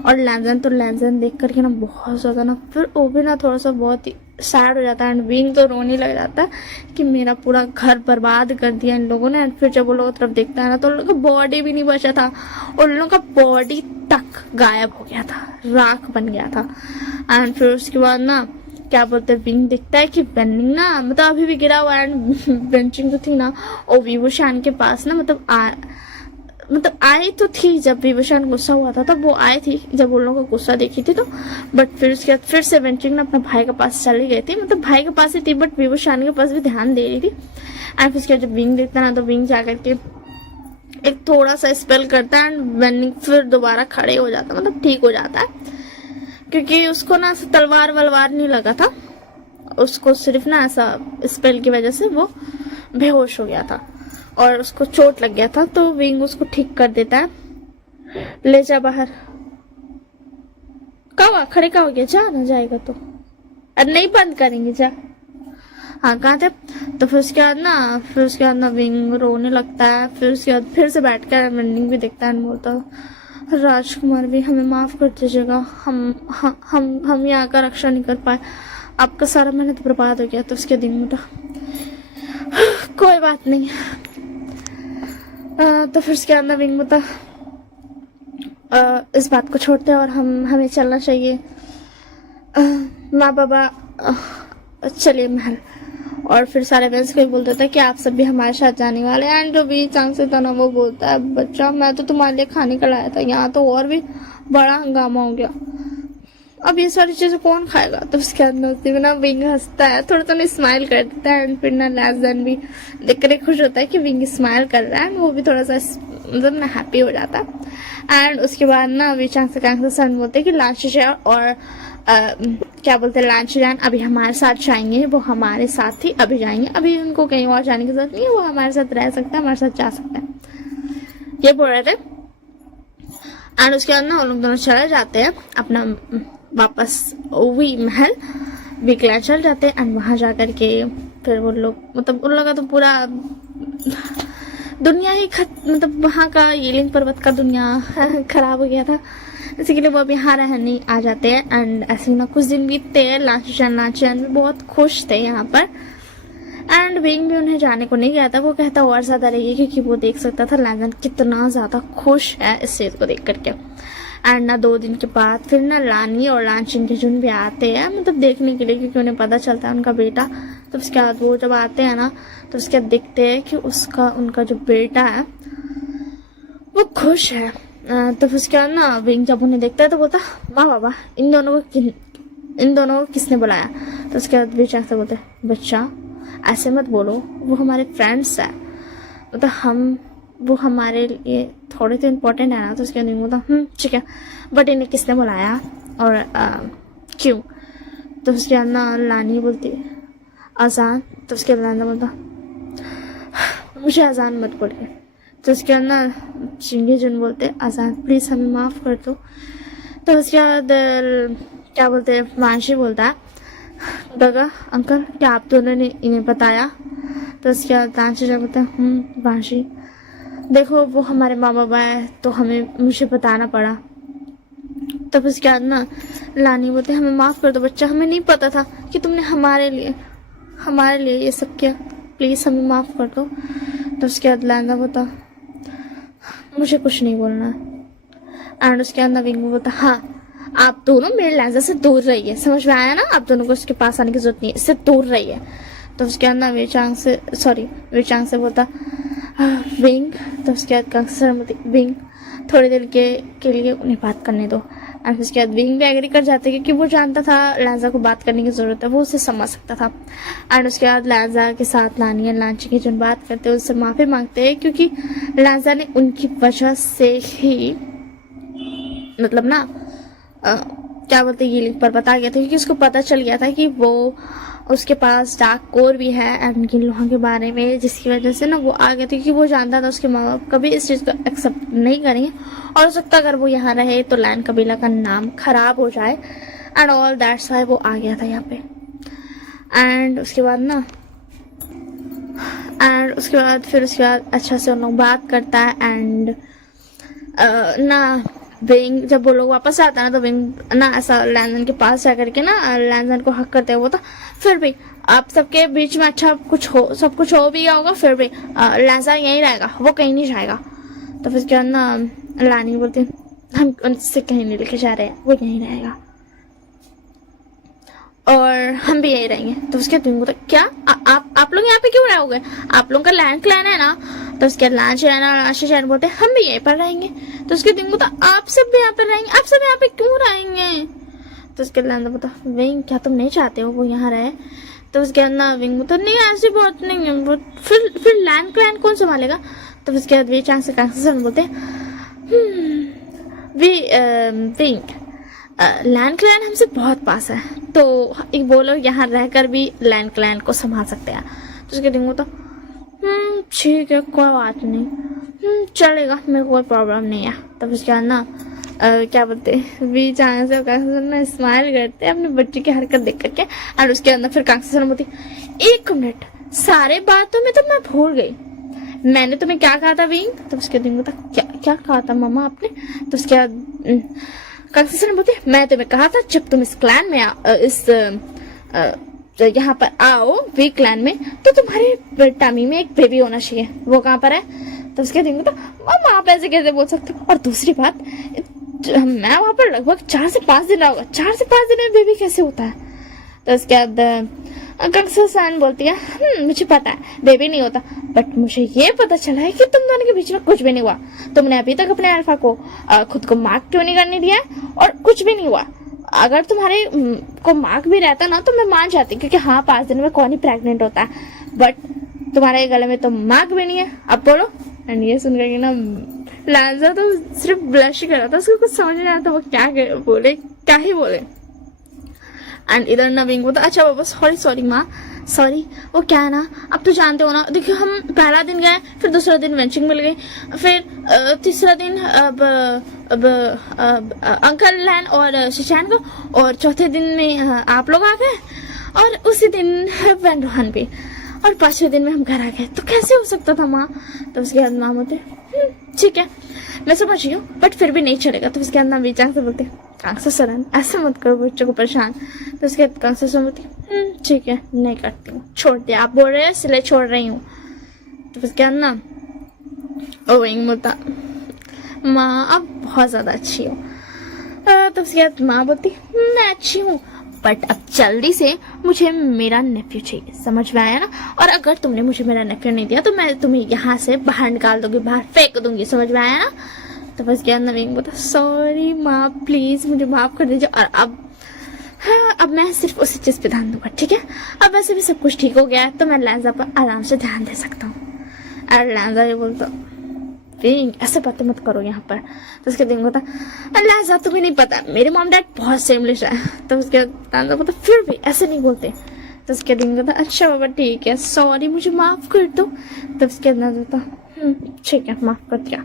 और लैंजन, तो लैंजन देख करके ना बहुत ज्यादा ना फिर वो भी ना थोड़ा सा बहुत ही सैड हो जाता है। एंड विंग तो रोने लग जाता है कि मेरा पूरा घर बर्बाद कर दिया इन लोगों ने। एंड फिर जब वो लोगों तरफ देखता है ना तो उन लोगों का बॉडी भी नहीं बचा था, और उन लोगों का बॉडी तक गायब हो गया था, राख बन गया था। एंड फिर उसके बाद ना क्या बोलते हैं विंग दिखता है कि बेनिंग ना मतलब अभी भी गिरा हुआ है। एंड बेंचिंग तो थी ना और विभूषण के पास ना मतलब आई तो थी जब विभूषण गुस्सा हुआ था तब वो आई थी, जब उन लोगों को गुस्सा देखी थी तो। बट फिर उसके बाद फिर से बेंचिंग ना अपने भाई के पास चली गई थी, मतलब भाई के पास ही थी बट विभूषण के पास भी ध्यान दे रही थी। एंड फिर उसके बाद जब विंग देखता ना तो विंग जाकर के एक थोड़ा सा स्पेल करता है एंड वेनिंग फिर दोबारा खड़े हो जाता है, मतलब ठीक हो जाता है। क्योंकि उसको ना ऐसा तलवार वलवार नहीं लगा था, उसको सिर्फ ना ऐसा स्पेल की वजह से वो बेहोश हो गया था और उसको चोट लग गया था। तो विंग उसको ठीक कर देता है, ले जा बाहर। कहाँ खड़े का हो गया, जा ना जाएगा तो, अरे नहीं बंद करेंगे जा। हाँ कहाँ थे? तो फिर उसके बाद ना विंग रोने लगता है। फिर उसके बाद फिर से बैठ कर वेंडिंग भी देखता है, बोलता राजकुमार भी हमें माफ कर दीजिएगा, हम यहाँ का रक्षा नहीं कर पाए, आपका सारा मेहनत बर्बाद हो गया। तो उसके दिन में कोई बात नहीं। तो फिर उसके अंदर विंग बता इस बात को छोड़ते हैं और हमें चलना चाहिए। माँ बाबा चलिए महल। और फिर सारे फ्रेंड्स को भी बोल देता है कि आप सब भी हमारे साथ जाने वाले हैं। एंड जो भी चांग से था ना वो बोलता है बच्चा मैं तो तुम्हारे लिए खाने का लाया था, यहाँ तो और भी बड़ा हंगामा हो गया, अब ये सारी चीजें कौन खाएगा। तो उसके अंदर ना विंग हंसता है, थोड़ा सा स्माइल कर देता है। एंड फिर ना लैज़न भी देख कर खुश होता है कि विंग स्माइल कर रहा है एंड वो भी थोड़ा सा मतलब ना हैप्पी हो जाता है। एंड उसके बाद ना वी चांग से सन बोलते हैं कि लांचिशा और क्या बोलते हैं लांचजान अभी हमारे साथ जाएंगे, वो हमारे साथ ही अभी जाएंगे, अभी उनको कहीं और जाने की जरूरत नहीं है, वो हमारे साथ रह सकता है, हमारे साथ जा सकता है, ये बोल रहे थे। एंड उसके बाद ना वो लोग दोनों चले जाते हैं अपना वापस वी महल, वी क्लैन चल जाते हैं। एंड वहां जाकर के फिर वो लोग मतलब उन लोगों का तो पूरा दुनिया ही मतलब वहाँ का यीलिंग पर्वत का दुनिया खराब हो गया था, इसी के लिए वो अब यहाँ रहने आ जाते हैं। एंड ऐसे ना कुछ दिन बीतते हैं, लांचन भी बहुत खुश थे यहाँ पर। एंड विंग भी उन्हें जाने को नहीं गया था, वो कहता और ज्यादा रहिए क्योंकि वो देख सकता था लैंजन कितना ज्यादा खुश है इस चीज को देख करके। एंड ना 2 दिन के बाद फिर ना लानी और लांचिन के जुन भी आते हैं मतलब देखने के लिए, क्योंकि उन्हें पता चलता है उनका बेटा। तो उसके बाद वो जब आते हैं ना तो उसके बाद देखते हैं कि उनका जो बेटा है वो खुश है। तो उसके बाद ना विंग जब उन्हें देखता है तो बोलता वाह बाबा इन दोनों को किसने बुलाया। तो उसके बाद विचार से बोलते बच्चा ऐसे मत बोलो, वो हमारे फ्रेंड्स है, मतलब वो हमारे लिए थोड़े तो इम्पोर्टेंट है ना। तो उसके बाद बोलता ठीक है, बट इन्हें किसने बुलाया और क्यों। तो उसके बाद ना लानी बोलती अजान। तो उसके बाद लाना बोलता मुझे अजान मत बोलिए। तो उसके बाद ना चिंगी जुन बोलते अजान प्लीज हमें माफ कर दो। तो उसके बाद क्या बोलते वांशी बोलता है दगा अंकल क्या आप दोनों ने इन्हें बताया। तो उसके बाद वांशी बोलता है वांशी देखो वो हमारे माँ बाबा है तो मुझे बताना पड़ा। तब उसके बाद ना लानी बोलते हमें माफ कर दो बच्चा, हमें नहीं पता था कि तुमने हमारे लिए ये सब किया, प्लीज हमें माफ कर दो। तो उसके बाद लाना बोलता मुझे कुछ नहीं बोलना है। एंड उसके बाद विंग बोलता हाँ आप दोनों मेरे लहजा से दूर रहिए, समझ में आया ना, आप दोनों को उसके पास आने की जरूरत नहीं है, इससे दूर रहिए। तो उसके बाद विचांग से बोलता विंग। तो उसके बाद विंग थोड़ी देर के लिए उन्हें बात करने दो। और उसके बाद विंग भी एग्री कर जाते क्योंकि वो जानता था लैजा को बात करने की जरूरत है, वो उसे समझ सकता था। एंड उसके बाद लैजा के साथ लानी और लांची की जो बात करते हैं उससे माफी मांगते हैं क्योंकि लैजा ने उनकी वजह से ही मतलब ना क्या बोलते ये पर बता गया था, क्योंकि उसको पता चल गया था कि वो उसके पास डार्क कोर भी है एंड इन लोगों के बारे में, जिसकी वजह से ना वो आ गया था क्योंकि वो जानता था उसके माँ बाप कभी इस चीज़ को एक्सेप्ट नहीं करेंगे और हो सकता अगर वो यहाँ रहे तो लैन कबीला का नाम खराब हो जाए एंड ऑल दैट्स वाई वो आ गया था यहाँ पे। एंड उसके बाद फिर उसके बाद अच्छा से उन लोग बात करता है। एंड ना विंग जब वो लोग वापस आता है ना तो विंग ना ऐसा लैंजन के पास जाकर के ना लैंजन को हक करते हुए था फिर भी आप सबके बीच में अच्छा सब कुछ हो भी गया होगा, फिर भी लैंजन यहीं रहेगा, वो कहीं नहीं जाएगा। तो फिर क्या ना लानी बोलती हम उनसे कहीं नहीं लेके जा रहे हैं, वो यहीं रहेगा और हम भी यहीं रहेंगे। तो उसके बाद बोलता क्या आप लोग यहाँ पे क्यों रहोगे, आप लोगों का लैंड क्लैन है ना। तो उसके लांच रहना आशीष रहना बोलते हम भी यहीं पर रहेंगे। तो उसके दिन बोलता आप सब भी यहाँ पर रहेंगे, आप सब यहाँ पे क्यों रहेंगे। तो उसके लैंड बोलता विंग क्या तुम नहीं चाहते हो वो यहाँ रहे। तो उसके अंदर विंग बोलता नहीं ऐसी बात नहीं है, फिर लैंड क्लैन कौन संभालेगा। तो उसके बाद वी चांग से कांग से सन बोलते विंग लैंड क्लैन हमसे बहुत पास है, तो एक वो लोग यहाँ रहकर भी लैंड क्लैन को संभाल सकते हैं। तो उसके दिन तो ठीक है कोई बात नहीं, चलेगा, मेरे को कोई प्रॉब्लम नहीं है। तब उसके बाद ना क्या बोलते वी चांग से ना स्माइल करते अपने बच्चे की हरकत देख करके, और उसके अंदर फिर कांग से सन बोलती 1 मिनट, सारे बातों में तो मैं भूल गई, मैंने तुम्हें क्या कहा था विंग? तो उसके दिन तो क्या कहा था मामा आपने? तो उसके बाद कंसेशन बोलते मैं तुम्हें कहा था जब तुम इस क्लैन में यहाँ पर आओ वी क्लैन में, तो तुम्हारे टमी में एक बेबी होना चाहिए, वो कहाँ पर है? तो उसके दिन तो मामा आप ऐसे कैसे बोल सकते हो? और दूसरी बात मैं वहां पर लगभग 4 से 5 दिन रहा, 4 से 5 दिन में बेबी कैसे होता है? तो उसके बाद कंसेशन बोलती है मुझे पता है बेबी नहीं होता, बट मुझे ये पता चला है कि तुम दोनों के बीच में कुछ भी नहीं हुआ, तुमने अभी तक अपने अल्फा को खुद को मार्क क्यों नहीं करने दिया और कुछ भी नहीं हुआ। अगर तुम्हारे को मार्क भी रहता ना तो मैं मान जाती, क्योंकि हाँ 5 दिन में कौन ही प्रेग्नेंट होता है, बट तुम्हारे गले में तो मार्क भी नहीं है, अब बोलो। एंड ये सुन करके ना लांजा तो सिर्फ ब्लश कर रहा था, उसको कुछ समझ नहीं आ रहा था वो क्या ही बोले। एंड इधर नवीन को तो अच्छा बाबा सॉरी माँ सॉरी, वो क्या है ना अब तो जानते हो ना, देखियो हम पहला दिन गए, फिर दूसरा दिन वेंचिंग मिल गई, फिर तीसरा दिन अब अंकल लैन और शिशान को, और चौथे दिन में आप लोग आ गए, और उसी दिन वैन रोहन भी, और 5वें दिन में हम घर आ गए, तो कैसे हो सकता था माँ? तो उसके बाद माँ बोलते ठीक है मैं समझ रही हूँ, बट फिर भी नहीं चलेगा। तो उसके बाद ना बीचांग से बोलते कांसा सरन ऐसे मत करो बच्चों को परेशान। तो उसके बाद कांसा सरन बोलती ठीक है नहीं करती हूँ, छोड़ दिया, आप बोल रहे हैं इसलिए छोड़ रही हूँ। तो उसके बाद ना ओविंग बोलता माँ आप बहुत ज्यादा अच्छी हो। तो उसके बाद माँ बोलती मैं अच्छी हूँ, बट अब जल्दी से मुझे मेरा नेफ्यू चाहिए, समझ में आया ना? और अगर तुमने मुझे मेरा नेफ्यू नहीं दिया तो मैं तुम्हें यहाँ से बाहर निकाल दूंगी, बाहर फेंक दूंगी, समझ में आया ना? तो बस क्या नवीन बोला सॉरी माँ प्लीज मुझे माफ कर दीजिए। और अब मैं सिर्फ उसी चीज पे ध्यान दूंगा, ठीक है? अब वैसे भी सब कुछ ठीक हो गया है तो मैं लैंजा पर आराम से ध्यान दे सकता हूँ। और लैंजा ये बोलता ऐसे बातें मत करो यहाँ पर। तो उसके दिन होता लैंजा तुम्हें नहीं पता मेरे मॉम डैड बहुत सेमलिश है। तो उसके लैंजा बोलता फिर भी ऐसे नहीं बोलते। तो उसके दिन होता अच्छा बाबा ठीक है सॉरी मुझे माफ कर दो। तो उसके अंदर होता ठीक है माफ कर दिया।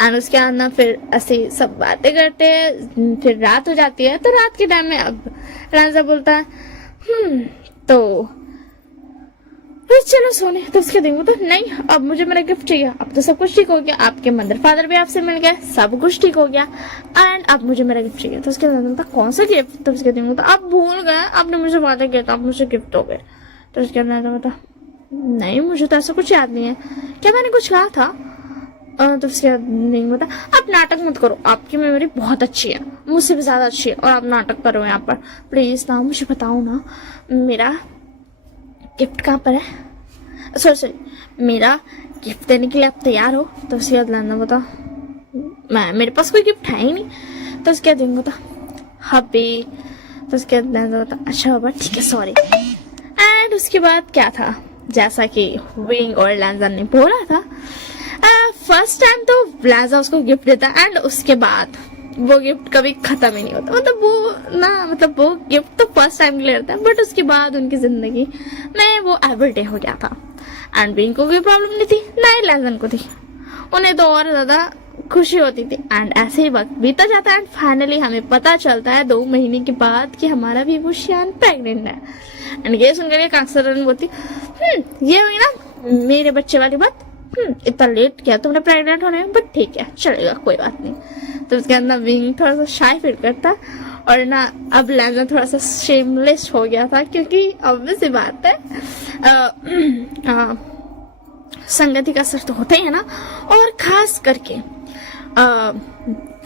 एंड उसके अंदर फिर ऐसे सब बातें करते हैं, फिर रात हो जाती है। तो रात के टाइम में अब लैंजा बोलता है तो चलो सोने। तो उसके दिन तो नहीं अब मुझे मेरा गिफ्ट चाहिए, अब तो सब कुछ ठीक हो गया, आपके मदर फादर भी आपसे मिल गए, सब कुछ ठीक हो गया एंड अब मुझे मेरा गिफ्ट चाहिए। तो उसके दिन था कौन सा गिफ्ट? तो उसके दिन आप भूल गए, आपने मुझे वादा किया था, आप मुझे गिफ्ट हो गए। तो उसके अंदर बता नहीं मुझे तो ऐसा कुछ याद नहीं है, क्या मैंने कुछ कहा था? तो उसके बाद नहीं बता आप नाटक मत करो, आपकी मेमोरी बहुत अच्छी है, मुझसे भी ज्यादा अच्छी है, और आप नाटक करो यहाँ पर प्लीज ना मुझे बताओ ना मेरा गिफ्ट कहाँ पर है? सॉरी मेरा गिफ्ट देने के लिए आप तैयार हो? तो उसके बाद लाना बता मेरे पास कोई गिफ्ट है ही नहीं। तो उसके बाद बता हबी। तो उसके बाद लाना बता अच्छा बाबा ठीक है सॉरी। एंड उसके बाद क्या था जैसा कि विंग और लैंजा ने बोला था, फर्स्ट टाइम तो लैंजा उसको गिफ्ट देता एंड उसके बाद वो गिफ्ट कभी खत्म ही नहीं होता। मतलब वो गिफ्ट तो फर्स्ट टाइम के लिए रहता है, बट उसके बाद उनकी जिंदगी में वो एवरीडे हो गया था। एंड विंग को कोई प्रॉब्लम नहीं थी, ना ही लैंजन को थी, उन्हें तो और ज्यादा खुशी होती थी। एंड ऐसे ही वक्त बीता जाता है एंड फाइनली हमें पता चलता है 2 महीने के बाद कि हमारा भी शियान प्रेग्नेंट है। एंड ये सुनकर कांसरन बोलती ये हुई ना मेरे बच्चे वाली बात, इतना लेट किया तुमने प्रेग्नेंट होने में, बट ठीक है चलेगा कोई बात नहीं। तो उसके अंदर विंग थोड़ा सा शाय फील करता और ना अब लैंजा थोड़ा सा शेमलेस हो गया था, क्योंकि ऑब्वियस सी बात है संगति का असर तो होता ही है ना। और खास करके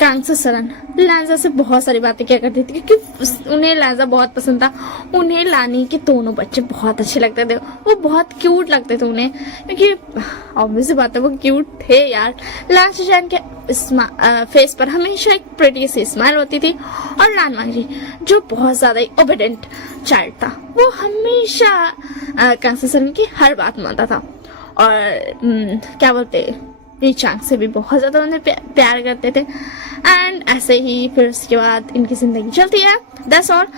कांसा सरन लैंजा से बहुत सारी बातें क्या करती थी, क्योंकि उन्हें लैंजा बहुत पसंद था, उन्हें लानी के दोनों बच्चे बहुत अच्छे लगते थे, वो बहुत क्यूट लगते थे उन्हें, क्योंकि ऑब्वियस बात है वो क्यूट थे यार। लान के फेस पर हमेशा एक प्रिटी सी स्माइल होती थी। और लान वांगजी जो बहुत ज्यादा ओबीडिएंट चाइल्ड था, वो हमेशा कांसा सरन की हर बात मानता था। और क्या बोलते अपनी चांग से भी बहुत ज़्यादा उन्हें प्यार करते थे। एंड ऐसे ही फिर उसके बाद इनकी ज़िंदगी चलती है। That's all.